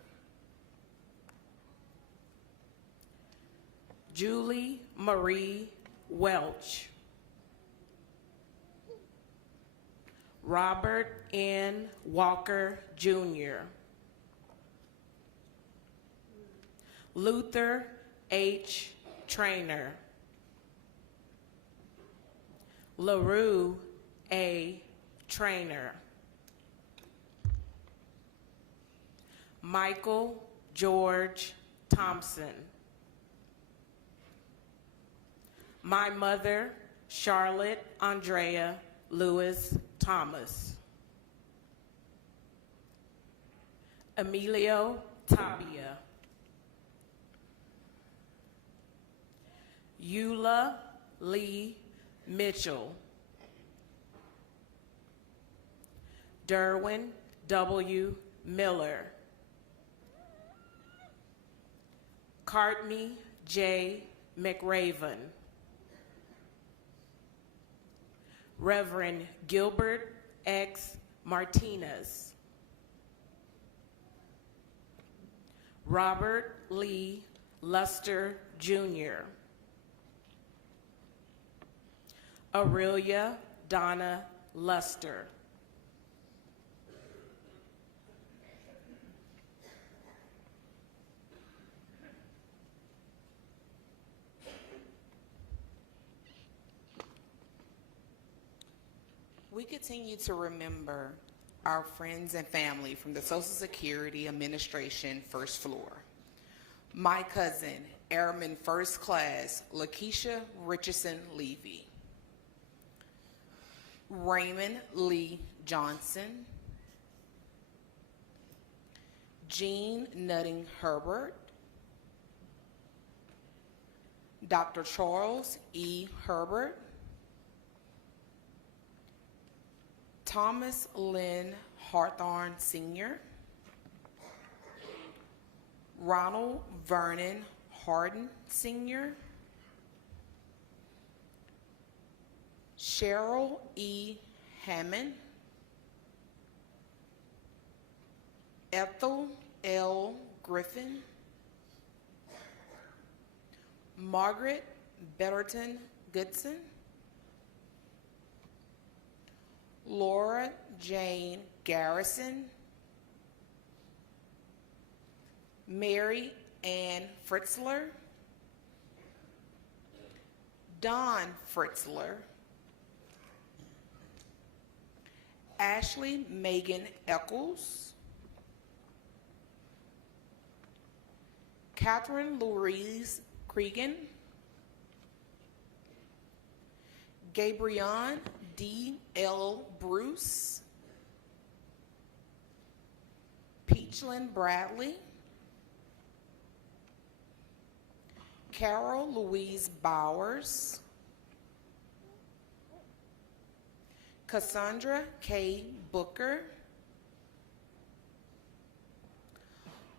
Julie Marie Welch. Robert N. Walker, Jr. Luther H. Trainer. LaRue A. Trainer. Michael George Thompson. My mother, Charlotte Andrea Lewis Thomas. Emilio Tapia. Eula Lee Mitchell. Derwin W. Miller. Cartney J. McRaven. Reverend Gilbert X. Martinez. Robert Lee Luster, Jr. Aurelia Donna Luster. We continue to remember our friends and family from the Social Security Administration first floor. My cousin, Airman First Class Lakeisha Richardson Levy. Raymond Lee Johnson. Jean Nutting Herbert. Dr. Charles E. Herbert. Thomas Lynn Hawthorne Sr., Ronald Vernon Harden Sr., Cheryl E. Hammond, Ethel L. Griffin, Margaret Betterton Goodson, Laura Jane Garrison, Mary Ann Fritzler, Don Fritzler, Ashley Megan Eccles, Catherine Louise Cregan, Gabrielle D. L. Bruce, Peachlyn Bradley, Carol Louise Bowers, Cassandra K. Booker,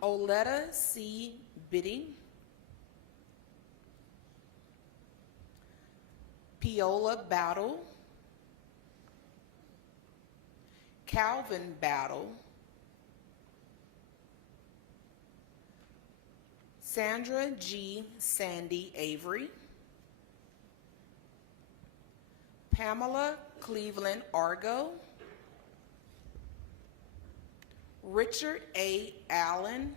Oletta C. Biddy, Piola Battle, Calvin Battle, Sandra G. Sandy Avery, Pamela Cleveland Argo, Richard A. Allen,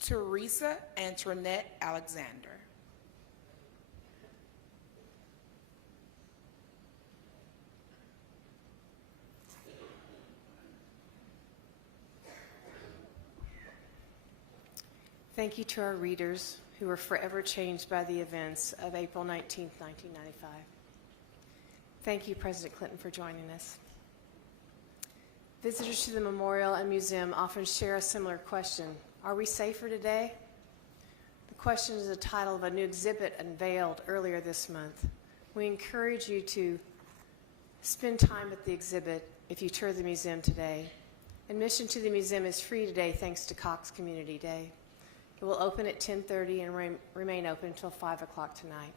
Teresa Antoinette Alexander. Thank you to our readers who were forever changed by the events of April 19, 1995. Thank you, President Clinton, for joining us. Visitors to the memorial and museum often share a similar question: are we safer today? The question is the title of a new exhibit unveiled earlier this month. We encourage you to spend time at the exhibit if you tour the museum today. Admission to the museum is free today thanks to Cox Community Day. It will open at 10:30 and remain open until 5 o'clock tonight.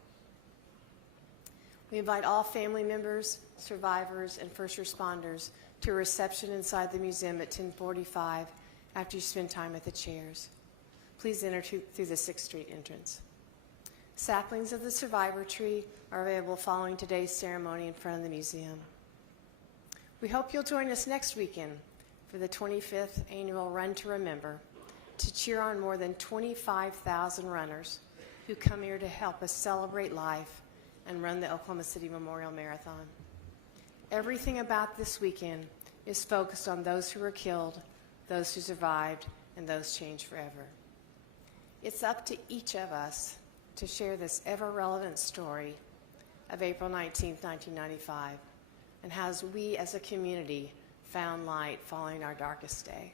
We invite all family members, survivors, and first responders to a reception inside the museum at 10:45 after you spend time at the chairs. Please enter through the 6th Street entrance. Saplings of the survivor tree are available following today's ceremony in front of the museum. We hope you'll join us next weekend for the 25th annual Run to Remember to cheer on more than 25,000 runners who come here to help us celebrate life and run the Oklahoma City Memorial Marathon. Everything about this weekend is focused on those who were killed, those who survived, and those changed forever. It's up to each of us to share this ever-relevant story of April 19, 1995, and how we as a community found light following our darkest day.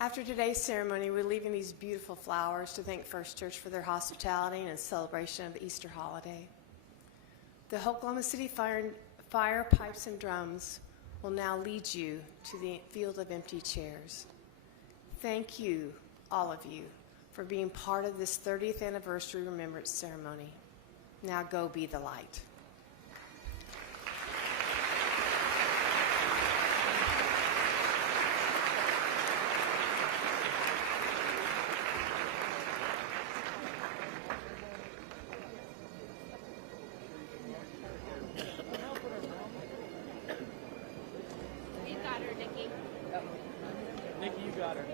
After today's ceremony, we're leaving these beautiful flowers to thank First Church for their hospitality and celebration of the Easter holiday. The Oklahoma City Fire, Pipes, and Drums will now lead you to the field of empty chairs. Thank you, all of you, for being part of this 30th anniversary remembrance ceremony. Now go be the light. Nikki, you got her.